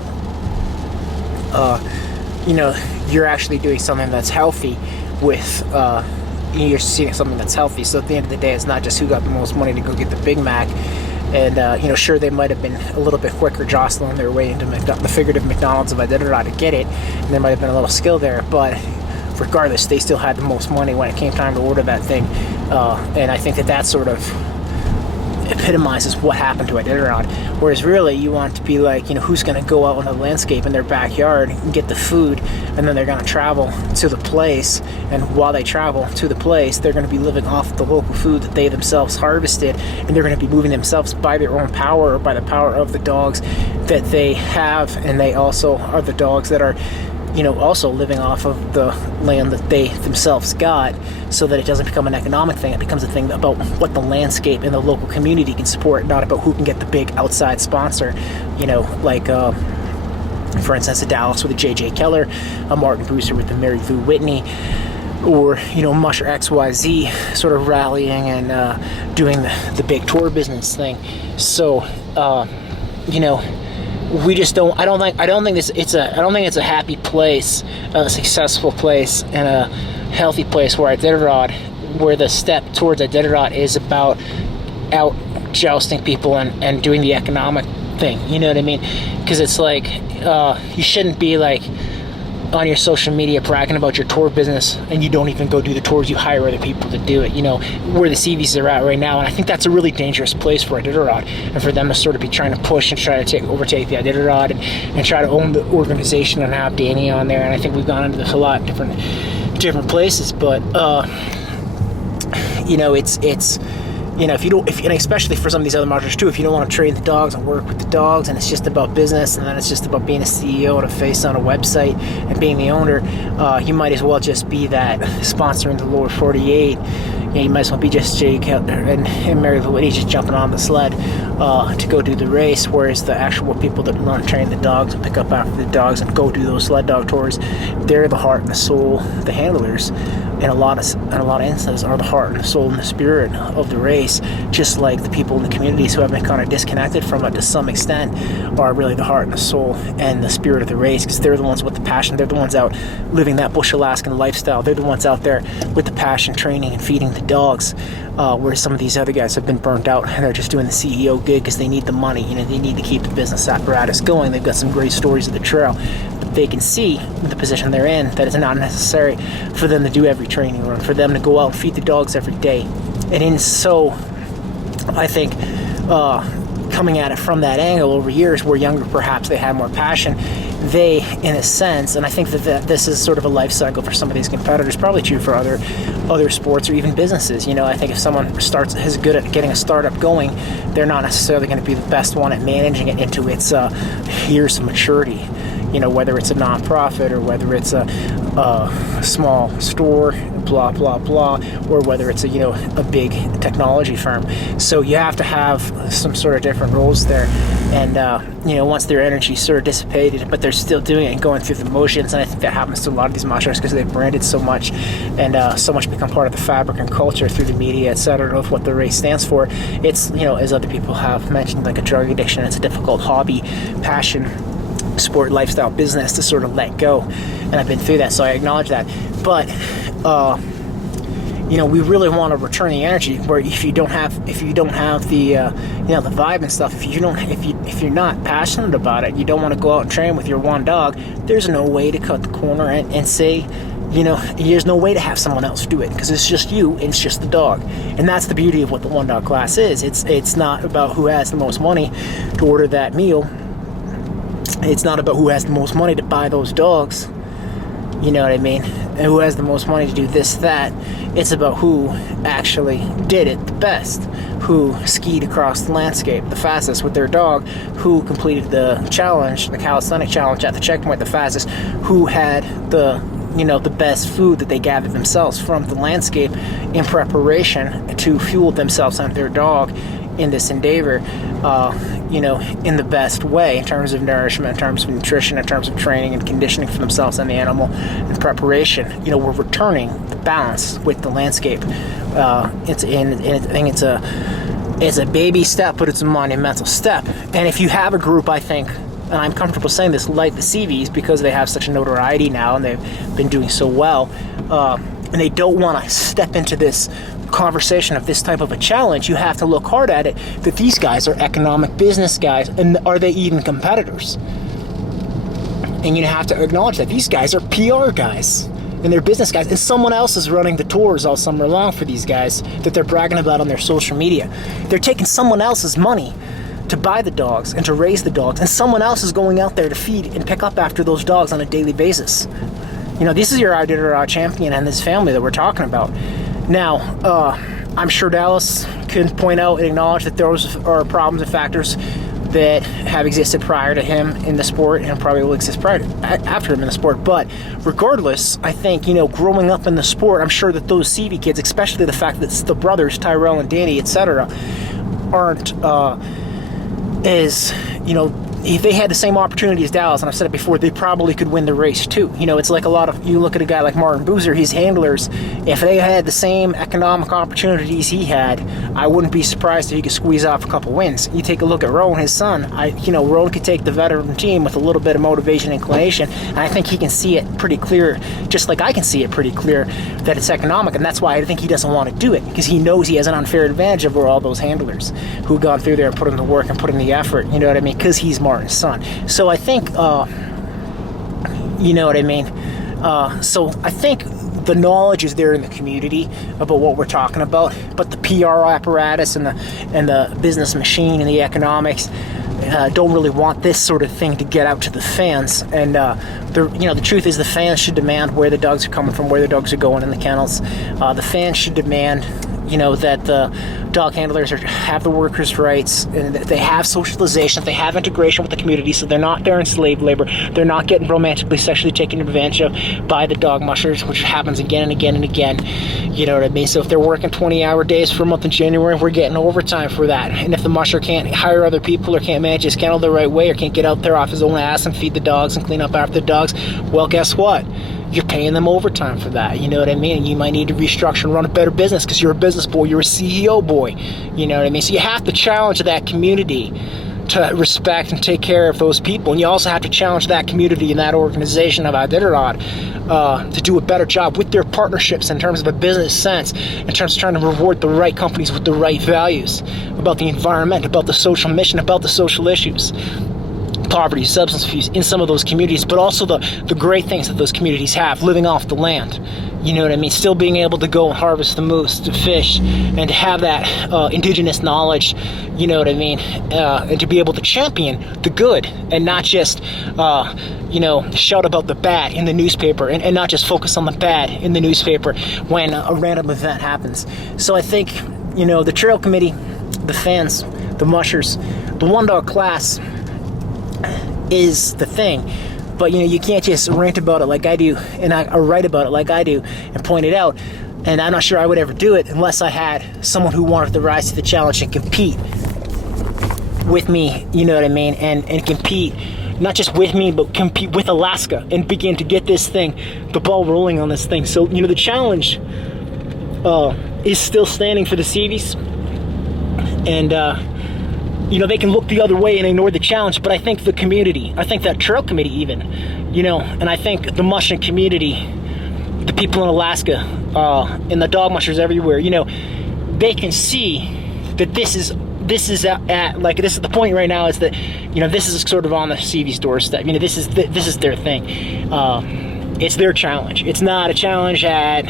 you're actually doing something that's healthy with, you're seeing something that's healthy. So at the end of the day, it's not just who got the most money to go get the Big Mac. And, sure, they might have been a little bit quicker jostling their way into the figurative McDonald's of iditarod to get it, and there might have been a little skill there, but regardless, they still had the most money when it came time to order that thing. And I think that sort of epitomizes what happened to Iditarod. Whereas really, you want to be like, who's going to go out on the landscape in their backyard and get the food, and then they're going to travel to the place, and while they travel to the place, they're going to be living off the local food that they themselves harvested, and they're going to be moving themselves by their own power, or by the power of the dogs that they have, and they also are the dogs that are also living off of the land that they themselves got, so that it doesn't become an economic thing. It becomes a thing about what the landscape and the local community can support, not about who can get the big outside sponsor. Like, for instance, a Dallas with a J.J. Keller, a Martin Brewster with the Mary Lou Whitney, or, Musher XYZ sort of rallying and doing the big tour business thing. So, we just don't. I don't think it's a happy place, a successful place, and a healthy place where the step towards Iditarod is about out jousting people and doing the economic thing. You know what I mean? Because it's like you shouldn't be like on your social media bragging about your tour business, and you don't even go do the tours. You hire other people to do it, where the CVs are at right now. And I think that's a really dangerous place for Iditarod, and for them to sort of be trying to push and try to overtake the Iditarod and try to own the organization and have Danny on there. And I think we've gone into this a lot different places, but it's and especially for some of these other marketers too, if you don't want to train the dogs and work with the dogs, and it's just about business, and then it's just about being a CEO and a face on a website and being the owner, you might as well just be that sponsoring the lower 48. You might as well be just Jake and Mary Lou Whitney just jumping on the sled to go do the race, whereas the actual people that run, train the dogs and pick up after the dogs and go do those sled dog tours, they're the heart and the soul. The handlers, in a lot of instances, are the heart and the soul and the spirit of the race, just like the people in the communities who have been kind of disconnected from it to some extent are really the heart and the soul and the spirit of the race, because they're the ones with the passion. They're the ones out living that bush Alaskan lifestyle. They're the ones out there with the passion, training and feeding the dogs, where some of these other guys have been burnt out and they're just doing the CEO gig because they need the money. They need to keep the business apparatus going. They've got some great stories of the trail, but they can see the position they're in that it's not necessary for them to do every training run, for them to go out and feed the dogs every day. And in so, I think coming at it from that angle over years, where younger, perhaps they had more passion, they, in a sense, and I think that this is sort of a life cycle for some of these competitors, probably true for other sports or even businesses. I think if someone is good at getting a startup going, they're not necessarily going to be the best one at managing it into its years of maturity. Whether it's a nonprofit or whether it's a small store, blah blah blah, or whether it's a big technology firm. So you have to have some sort of different roles there, and once their energy sort of dissipated, but they're still doing it and going through the motions. And I think that happens to a lot of these mushers because they've branded so much, and so much become part of the fabric and culture through the media, etc., of what the race stands for. It's as other people have mentioned, like a drug addiction. It's a difficult hobby, passion, sport, lifestyle, business to sort of let go, and I've been through that, so I acknowledge that. But we really want to return the energy, where if you don't have the the vibe and stuff, if you're not passionate about it, you don't want to go out and train with your one dog, there's no way to cut the corner and say, there's no way to have someone else do it, because it's just you and it's just the dog. And that's the beauty of what the one dog class is. It's not about who has the most money to order that meal. It's not about who has the most money to buy those dogs, you know what I mean, and who has the most money to do this, that. It's about who actually did it the best, who skied across the landscape the fastest with their dog, who completed the challenge, the calisthenic challenge at the checkpoint the fastest, who had the best food that they gathered themselves from the landscape in preparation to fuel themselves and their dog in this endeavor, in the best way, in terms of nourishment, in terms of nutrition, in terms of training and conditioning for themselves and the animal, and preparation. We're returning the balance with the landscape. I think it's a baby step, but it's a monumental step. And if you have a group, I think, and I'm comfortable saying this, like the CVs, because they have such a notoriety now and they've been doing so well, and they don't want to step into this conversation of this type of a challenge, you have to look hard at it, that these guys are economic business guys, and are they even competitors? And you have to acknowledge that these guys are PR guys. and they're business guys, and someone else is running the tours all summer long for these guys that they're bragging about on their social media. They're taking someone else's money to buy the dogs and to raise the dogs, and someone else is going out there to feed and pick up after those dogs on a daily basis. You know, this is your iditarod champion and his family that we're talking about. Now, I'm sure Dallas can point out and acknowledge that those are problems and factors that have existed prior to him in the sport and probably will exist after him in the sport. But regardless, I think, you know, growing up in the sport, I'm sure that those CV kids, especially the fact that it's the brothers, Tyrell and Danny, etc., aren't as, you know, if they had the same opportunity as Dallas, and I've said it before, they probably could win the race too. You know, it's like a lot of, you look at a guy like Martin Boozer, his handlers, if they had the same economic opportunities he had, I wouldn't be surprised if he could squeeze off a couple wins. You take a look at Rowan, his son, Rowan could take the veteran team with a little bit of motivation and inclination, and I think he can see it pretty clear, just like I can see it pretty clear, that it's economic, and that's why I think he doesn't want to do it, because he knows he has an unfair advantage over all those handlers who have gone through there and put in the work and put in the effort, you know what I mean, because he's Martin's son. So I think, you know what I mean? So I think the knowledge is there in the community about what we're talking about, but the PR apparatus and the business machine and the economics don't really want this sort of thing to get out to the fans. And the truth is, the fans should demand where the dogs are coming from, where the dogs are going in the kennels. The fans should demand, that the dog handlers have the workers' rights, and that they have socialization, they have integration with the community, so they're not there in slave labor, they're not getting romantically, sexually taken advantage of by the dog mushers, which happens again and again and again. You know what I mean? So if they're working 20-hour days for a month in January, we're getting overtime for that. And if the musher can't hire other people or can't manage his kennel the right way or can't get out there off his own ass and feed the dogs and clean up after the dogs, well, guess what? You're paying them overtime for that. You know what I mean? You might need to restructure and run a better business because you're a business boy, you're a CEO boy. You know what I mean? So you have to challenge that community to respect and take care of those people. And you also have to challenge that community and that organization of Iditarod to do a better job with their partnerships in terms of a business sense, in terms of trying to reward the right companies with the right values about the environment, about the social mission, about the social issues. Poverty, substance abuse in some of those communities, but also the great things that those communities have, living off the land. You know what I mean? Still being able to go and harvest the moose, to fish, and to have that indigenous knowledge, you know what I mean? And to be able to champion the good and not just, shout about the bad in the newspaper and not just focus on the bad in the newspaper when a random event happens. So I think, the trail committee, the fans, the mushers, the one dog class is the thing. But you can't just rant about it like I do or write about it like I do and point it out. And I'm not sure I would ever do it unless I had someone who wanted to rise to the challenge and compete with me, you know what I mean, and compete not just with me, but compete with Alaska and begin to get the ball rolling on this thing. So the challenge is still standing for the Seavies, and they can look the other way and ignore the challenge, but I think the community, I think that trail committee even, and I think the mushing community, the people in Alaska, and the dog mushers everywhere, they can see that this is the point right now, is that, this is sort of on the CV's doorstep. This is their thing. It's their challenge. It's not a challenge at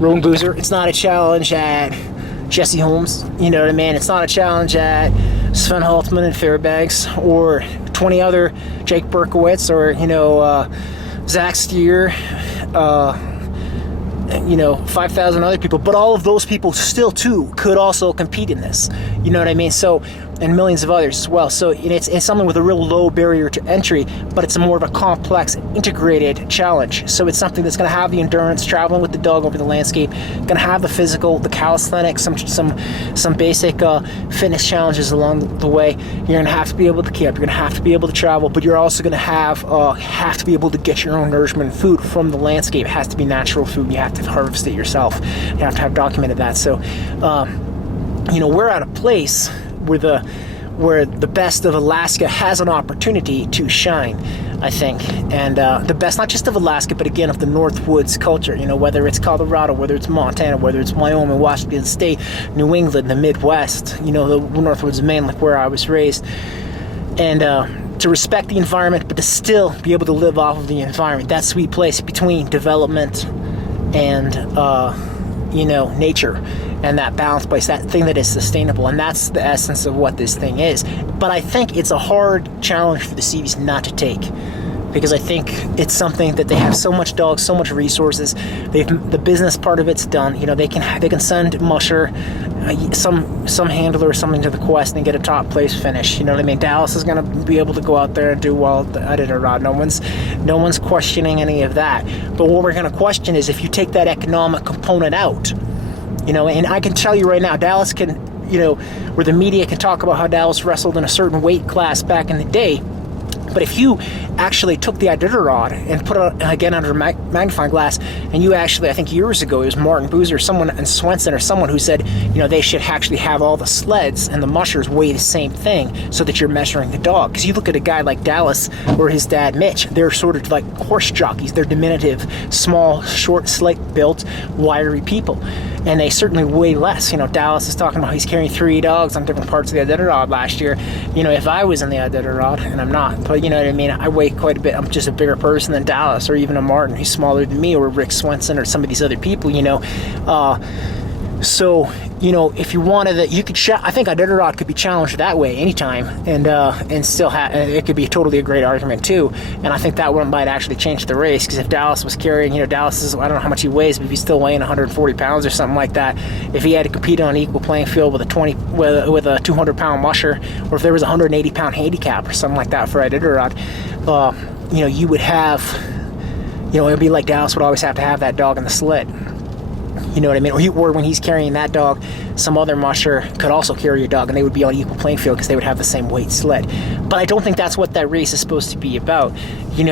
Rowan Boozer. It's not a challenge at Jesse Holmes. You know what I mean? It's not a challenge at Sven Haltman in Fairbanks or 20 other Jake Berkowitz or Zach Steer, 5,000 other people, but all of those people still too could also compete in this, you know what I mean? So, and millions of others as well. So it's something with a real low barrier to entry, but it's more of a complex, integrated challenge. So it's something that's going to have the endurance, traveling with the dog over the landscape, going to have the physical, the calisthenics, some basic fitness challenges along the way. You're going to have to be able to camp. You're going to have to be able to travel, but you're also going to have to be able to get your own nourishment and food from the landscape. It has to be natural food. You have to harvest it yourself. You have to have documented that. So, we're at a place where the best of Alaska has an opportunity to shine, I think. And the best, not just of Alaska, but again of the Northwoods culture, whether it's Colorado, whether it's Montana, whether it's Wyoming, Washington State, New England, the Midwest, the Northwoods of Maine, like where I was raised. And to respect the environment, but to still be able to live off of the environment. That sweet place between development and nature, and that balance place, that thing that is sustainable. And that's the essence of what this thing is. But I think it's a hard challenge for the Seavies not to take, because I think it's something that they have so much dogs, so much resources. The business part of it's done. They can send Musher, some handler or something to the quest and get a top place finish. You know what I mean? Dallas is going to be able to go out there and do well at the iditarod. No one's questioning any of that. But what we're going to question is if you take that economic component out. And I can tell you right now, Dallas can, where the media can talk about how Dallas wrestled in a certain weight class back in the day. But if you actually took the iditarod and put it again under a magnifying glass, and you actually, I think years ago, it was Martin Boozer, someone in Swenson or someone who said, they should actually have all the sleds and the mushers weigh the same thing so that you're measuring the dog. Because you look at a guy like Dallas or his dad Mitch, they're sort of like horse jockeys. They're diminutive, small, short, slick-built, wiry people. And they certainly weigh less. Dallas is talking about he's carrying 3 dogs on different parts of the iditarod last year. If I was in the iditarod, and I'm not, but you know what I mean, I weigh quite a bit. I'm just a bigger person than Dallas, or even a Martin who's smaller than me, or Rick Swenson, or some of these other people, So, if you wanted that, you could. I think iditarod could be challenged that way anytime, and still it could be totally a great argument too. And I think that one might actually change the race, because if Dallas was carrying, Dallas is, I don't know how much he weighs, but if he's still weighing 140 pounds or something like that, if he had to compete on an equal playing field with a 200-pound musher, or if there was a 180-pound handicap or something like that for iditarod, you would have, it would be like Dallas would always have to have that dog in the sled. You know what I mean? Or when he's carrying that dog, some other musher could also carry a dog, and they would be on equal playing field because they would have the same weight sled. But I don't think that's what that race is supposed to be about. The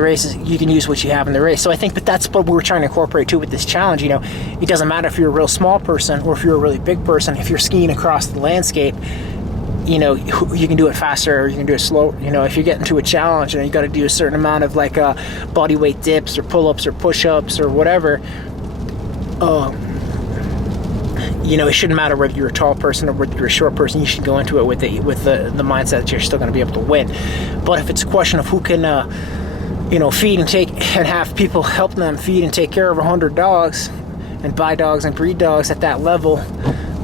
race is, you can use what you have in the race. So I think that's what we're trying to incorporate too with this challenge. It doesn't matter if you're a real small person or if you're a really big person. If you're skiing across the landscape, you can do it faster or you can do it slow. If you get into a challenge and you got to do a certain amount of body weight dips or pull-ups or push-ups or whatever, it shouldn't matter whether you're a tall person or whether you're a short person. You should go into it with the mindset that you're still going to be able to win. But if it's a question of who can feed and take and have people help them feed and take care of 100 dogs and buy dogs and breed dogs at that level,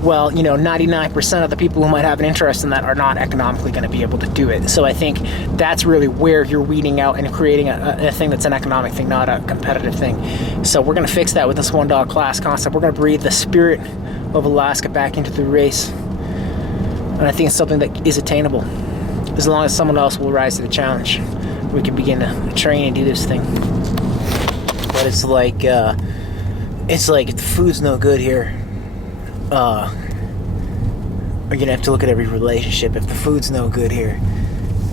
well, 99% of the people who might have an interest in that are not economically going to be able to do it. So I think that's really where you're weeding out and creating a thing that's an economic thing, not a competitive thing. So we're going to fix that with this 1-dog class concept. We're going to breathe the spirit of Alaska back into the race. And I think it's something that is attainable. As long as someone else will rise to the challenge, we can begin to train and do this thing. But it's like if the food's no good here, we're gonna have to look at every relationship. If the food's no good here,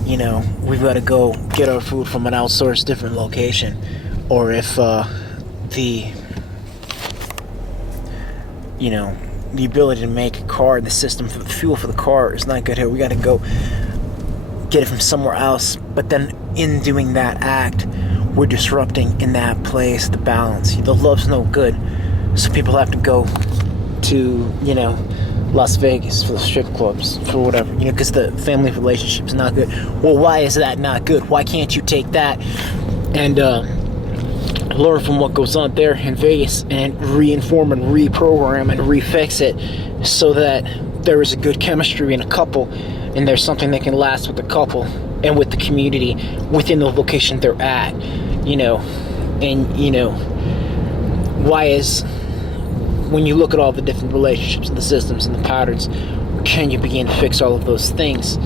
we've got to go get our food from an outsourced different location. Or if the ability to make a car, the system for the fuel for the car is not good here, we got to go get it from somewhere else. But then in doing that act, we're disrupting in that place the balance. The love's no good, so people have to go to Las Vegas for the strip clubs, for whatever, because the family relationship is not good. Well, why is that not good? Why can't you take that and learn from what goes on there in Vegas and re-inform and reprogram and refix it so that there is a good chemistry in a couple and there's something that can last with the couple and with the community within the location they're at, why is, when you look at all the different relationships and the systems and the patterns, can you begin to fix all of those things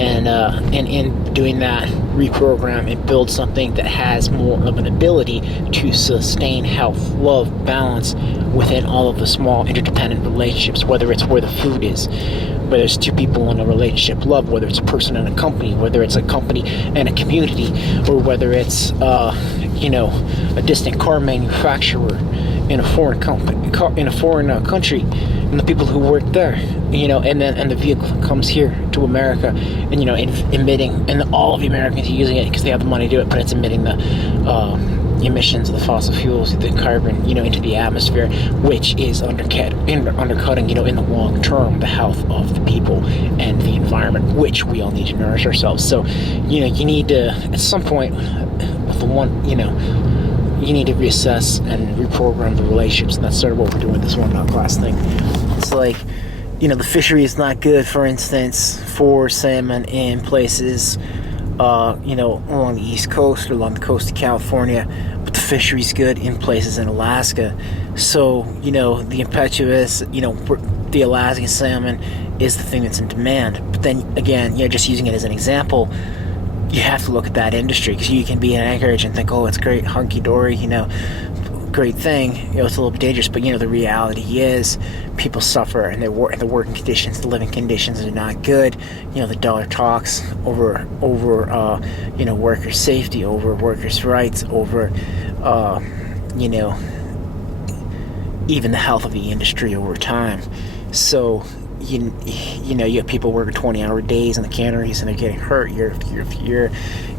and in doing that, reprogram and build something that has more of an ability to sustain health, love, balance within all of the small interdependent relationships, whether it's where the food is, whether it's two people in a relationship, love, whether it's a person and a company, whether it's a company and a community, or whether it's a distant car manufacturer in a foreign country, and the people who work there, and the vehicle comes here to America, and emitting, and all of the Americans are using it because they have the money to do it, but it's emitting the emissions of the fossil fuels, the carbon, into the atmosphere, which is undercutting, in the long term, the health of the people and the environment, which we all need to nourish ourselves. So, you need to, at some point, you need to reassess and reprogram the relationships, and that's sort of what we're doing with this one-class thing. It's like, the fishery is not good, for instance, for salmon in places, along the East Coast or along the coast of California, but the fishery's good in places in Alaska. So, the impetuous, the Alaskan salmon is the thing that's in demand. But then, again, just using it as an example, you have to look at that industry, because you can be in Anchorage and think, oh, it's great, hunky-dory, great thing, it's a little bit dangerous, but the reality is people suffer, and the working conditions, the living conditions are not good. The dollar talks over workers' safety, over workers' rights, over even the health of the industry over time. So you have people working 20-hour days in the canneries, and they're getting hurt year after year,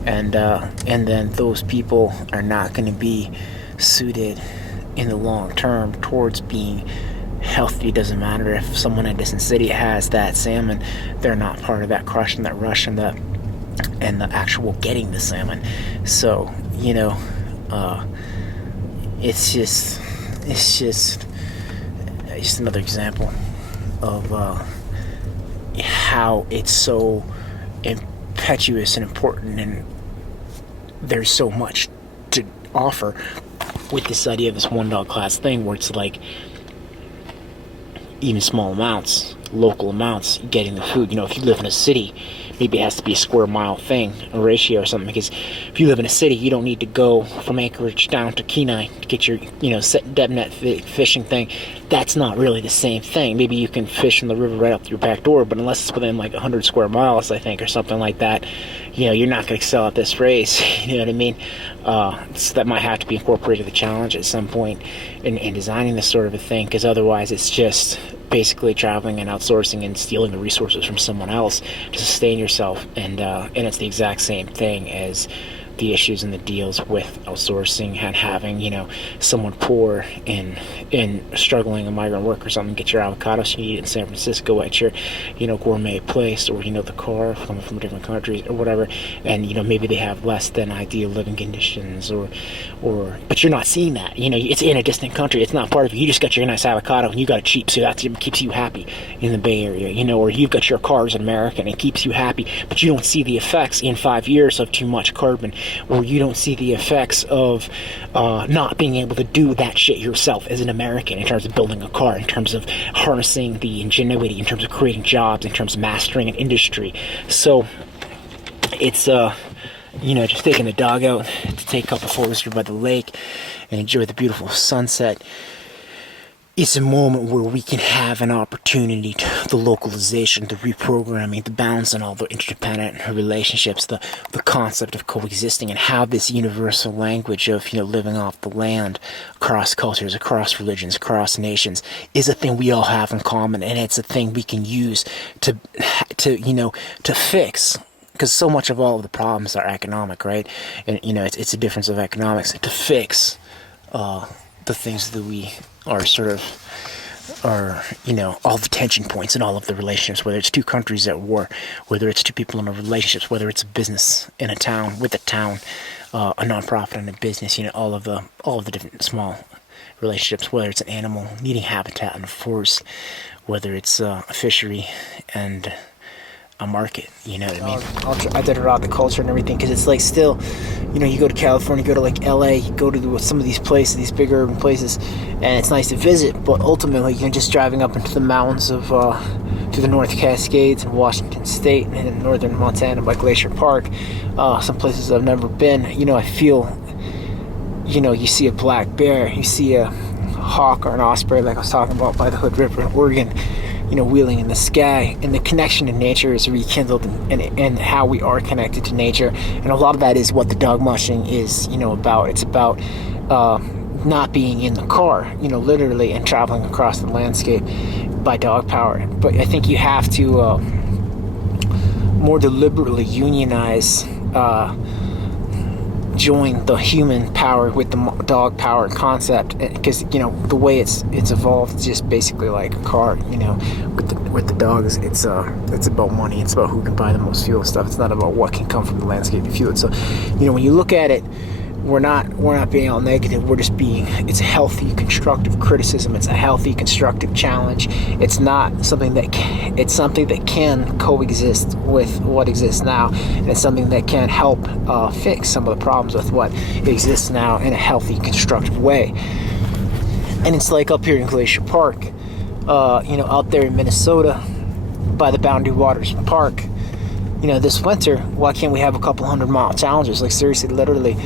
and then those people are not going to be suited in the long term towards being healthy. It doesn't matter if someone in a distant city has that salmon, they're not part of that crush and that rush and the actual getting the salmon. So it's just another example of how it's so impetuous and important, and there's so much to offer with this idea of this one-class thing, where it's like even small amounts, local amounts, getting the food. If you live in a city, maybe it has to be a square mile thing, a ratio or something, because if you live in a city, you don't need to go from Anchorage down to Kenai to get your, set depth net fishing thing. That's not really the same thing. Maybe you can fish in the river right up to your back door, but unless it's within like 100 square miles, I think, or something like that, you're not going to excel at this race. You know what I mean? So that might have to be incorporated the challenge at some point in designing this sort of a thing, because otherwise it's just basically traveling and outsourcing and stealing the resources from someone else to sustain yourself, and it's the exact same thing as the issues and the deals with outsourcing and having someone poor and struggling, a migrant worker or something, get your avocados you need in San Francisco at your gourmet place, or the car coming from different countries or whatever, and maybe they have less than ideal living conditions, or but you're not seeing that. It's in a distant country, it's not part of you. You just got your nice avocado and you got it cheap, so that keeps you happy in the Bay Area, or you've got your cars in America and it keeps you happy, but you don't see the effects in 5 years of too much carbon, or you don't see the effects of not being able to do that shit yourself as an American, in terms of building a car, in terms of harnessing the ingenuity, in terms of creating jobs, in terms of mastering an industry. So it's just taking the dog out to take a couple photos by the lake and enjoy the beautiful sunset. It's a moment where we can have an opportunity to the localization, the reprogramming, the balance, and all the interdependent relationships, the concept of coexisting, and how this universal language of living off the land across cultures, across religions, across nations is a thing we all have in common, and it's a thing we can use to fix. Because so much of all of the problems are economic, right? And it's a difference of economics to fix the things that we are all the tension points in all of the relationships, whether it's two countries at war, whether it's two people in a relationship, whether it's a business in a town with a town, a nonprofit and a business, all of the different small relationships, whether it's an animal needing habitat and forest, whether it's a fishery and a market, you know what I mean? Iditarod, the culture and everything, because it's like still, you go to California, you go to like LA, you go to some of these places, these big urban places, and it's nice to visit, but ultimately, just driving up into the mountains of, to the North Cascades in Washington State and in northern Montana by Glacier Park, some places I've never been, I feel, you see a black bear, you see a hawk or an osprey, like I was talking about by the Hood River in Oregon, wheeling in the sky, and the connection to nature is rekindled, and how we are connected to nature, and a lot of that is what the dog mushing is, about. It's about not being in the car, literally, and traveling across the landscape by dog power. But I think you have to more deliberately unionize join the human power with the dog power concept, because the way it's evolved is just basically like a car. With the dogs, it's about money. It's about who can buy the most fuel stuff. It's not about what can come from the landscape to fuel it. So when you look at it, we're not being all negative. We're just being, it's a healthy constructive criticism. It's a healthy constructive challenge. It's not something it's something that can coexist with what exists now, and it's something that can help fix some of the problems with what exists now in a healthy constructive way. And it's like up here in Glacier Park, out there in Minnesota by the Boundary Waters Park, this winter, why can't we have a couple 100-mile challenges? Like, seriously, literally,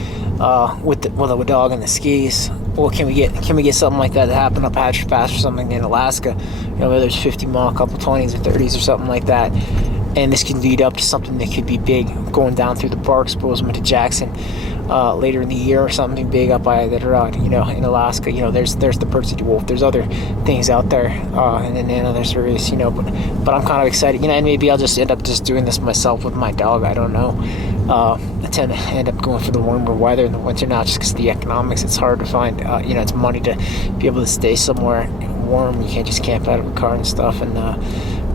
with a dog and the skis. Well, can we get something like that to happen up Hatcher Pass or something in Alaska? Where there's 50-mile, a couple 20s or 30s or something like that. And this can lead up to something that could be big going down through the parks, Bozeman to Jackson, later in the year, or something big up by iditarod, in Alaska. There's the Percy Wolf. There's other things out there, and then other surveys, but I'm kind of excited, and maybe I'll just end up just doing this myself with my dog. I don't know. I tend to end up going for the warmer weather in the winter now, just because the economics. It's hard to find, it's money to be able to stay somewhere warm. You can't just camp out of a car and stuff, and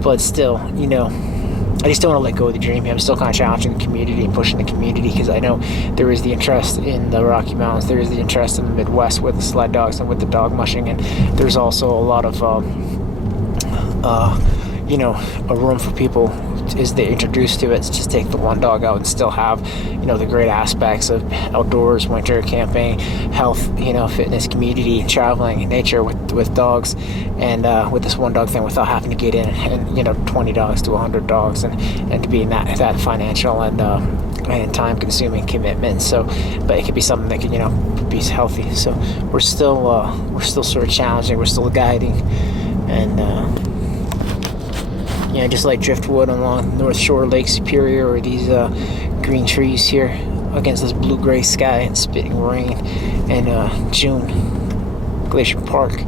but still, I just don't want to let go of the dream. I'm still kind of challenging the community and pushing the community, because I know there is the interest in the Rocky Mountains. There is the interest in the Midwest with the sled dogs and with the dog mushing, and there's also a lot of, a room for people as they introduce to it to just take the one dog out and still have, the great aspects of outdoors, winter camping, health, fitness, community, traveling, nature with dogs, and with this one dog thing, without having to get in and 20 dogs to 100 dogs and to be in that financial and time consuming commitment. So, but it could be something that could be healthy. So we're still sort of challenging. We're still guiding, and just like driftwood along North Shore Lake Superior, or these green trees here against this blue-gray sky and spitting rain, and June, Glacier Park,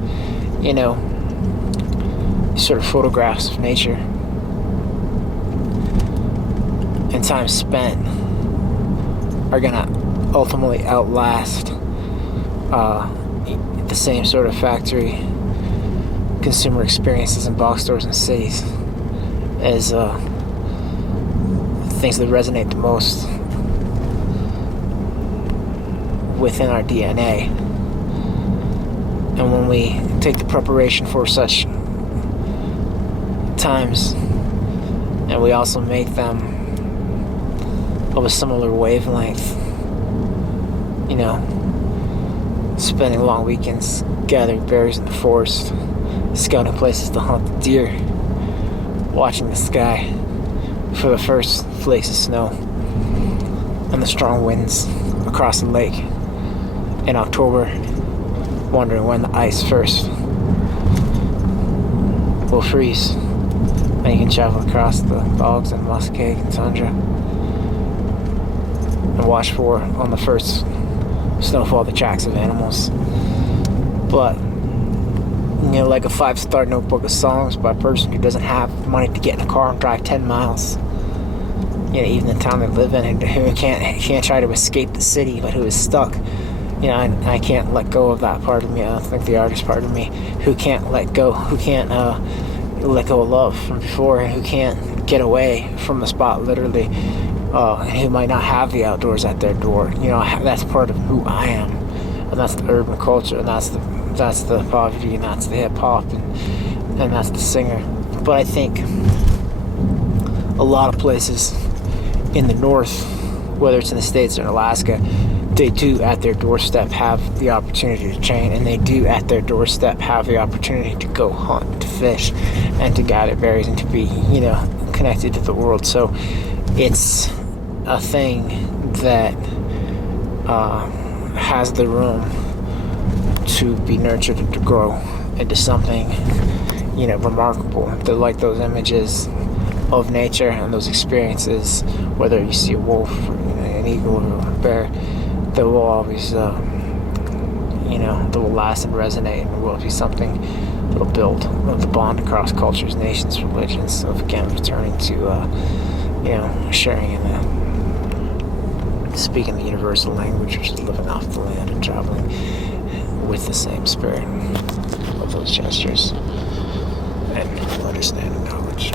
sort of photographs of nature and time spent are gonna ultimately outlast the same sort of factory consumer experiences in box stores and cities as things that resonate the most within our DNA. And when we take the preparation for such times, and we also make them of a similar wavelength, spending long weekends gathering berries in the forest, scouting places to hunt the deer, watching the sky for the first flakes of snow and the strong winds across the lake in October, wondering when the ice first will freeze and you can travel across the bogs and muskeg and tundra and watch for, on the first snowfall, the tracks of animals. But like a 5-star notebook of songs by a person who doesn't have money to get in a car and drive 10 miles. Even the town they live in, and who can't try to escape the city, but who is stuck. I can't let go of that part of me. I don't think the artist part of me, who can't let go, who can't let go of love from before, and who can't get away from the spot, literally, and who might not have the outdoors at their door. That's part of who I am, and that's the urban culture, and that's the poverty, and that's the hip hop, and that's the singer. But I think a lot of places in the north, whether it's in the States or in Alaska, they do at their doorstep have the opportunity to train, and they do at their doorstep have the opportunity to go hunt, to fish, and to gather berries, and to be, connected to the world. So it's a thing that has the room to be nurtured and to grow into something, remarkable. They're like those images of nature and those experiences, whether you see a wolf or an eagle or a bear, that will always, that will last and resonate, and will be something that'll build the bond across cultures, nations, religions, of again returning to, sharing in speaking the universal language, which is living off the land and traveling with the same spirit of those gestures and understanding knowledge.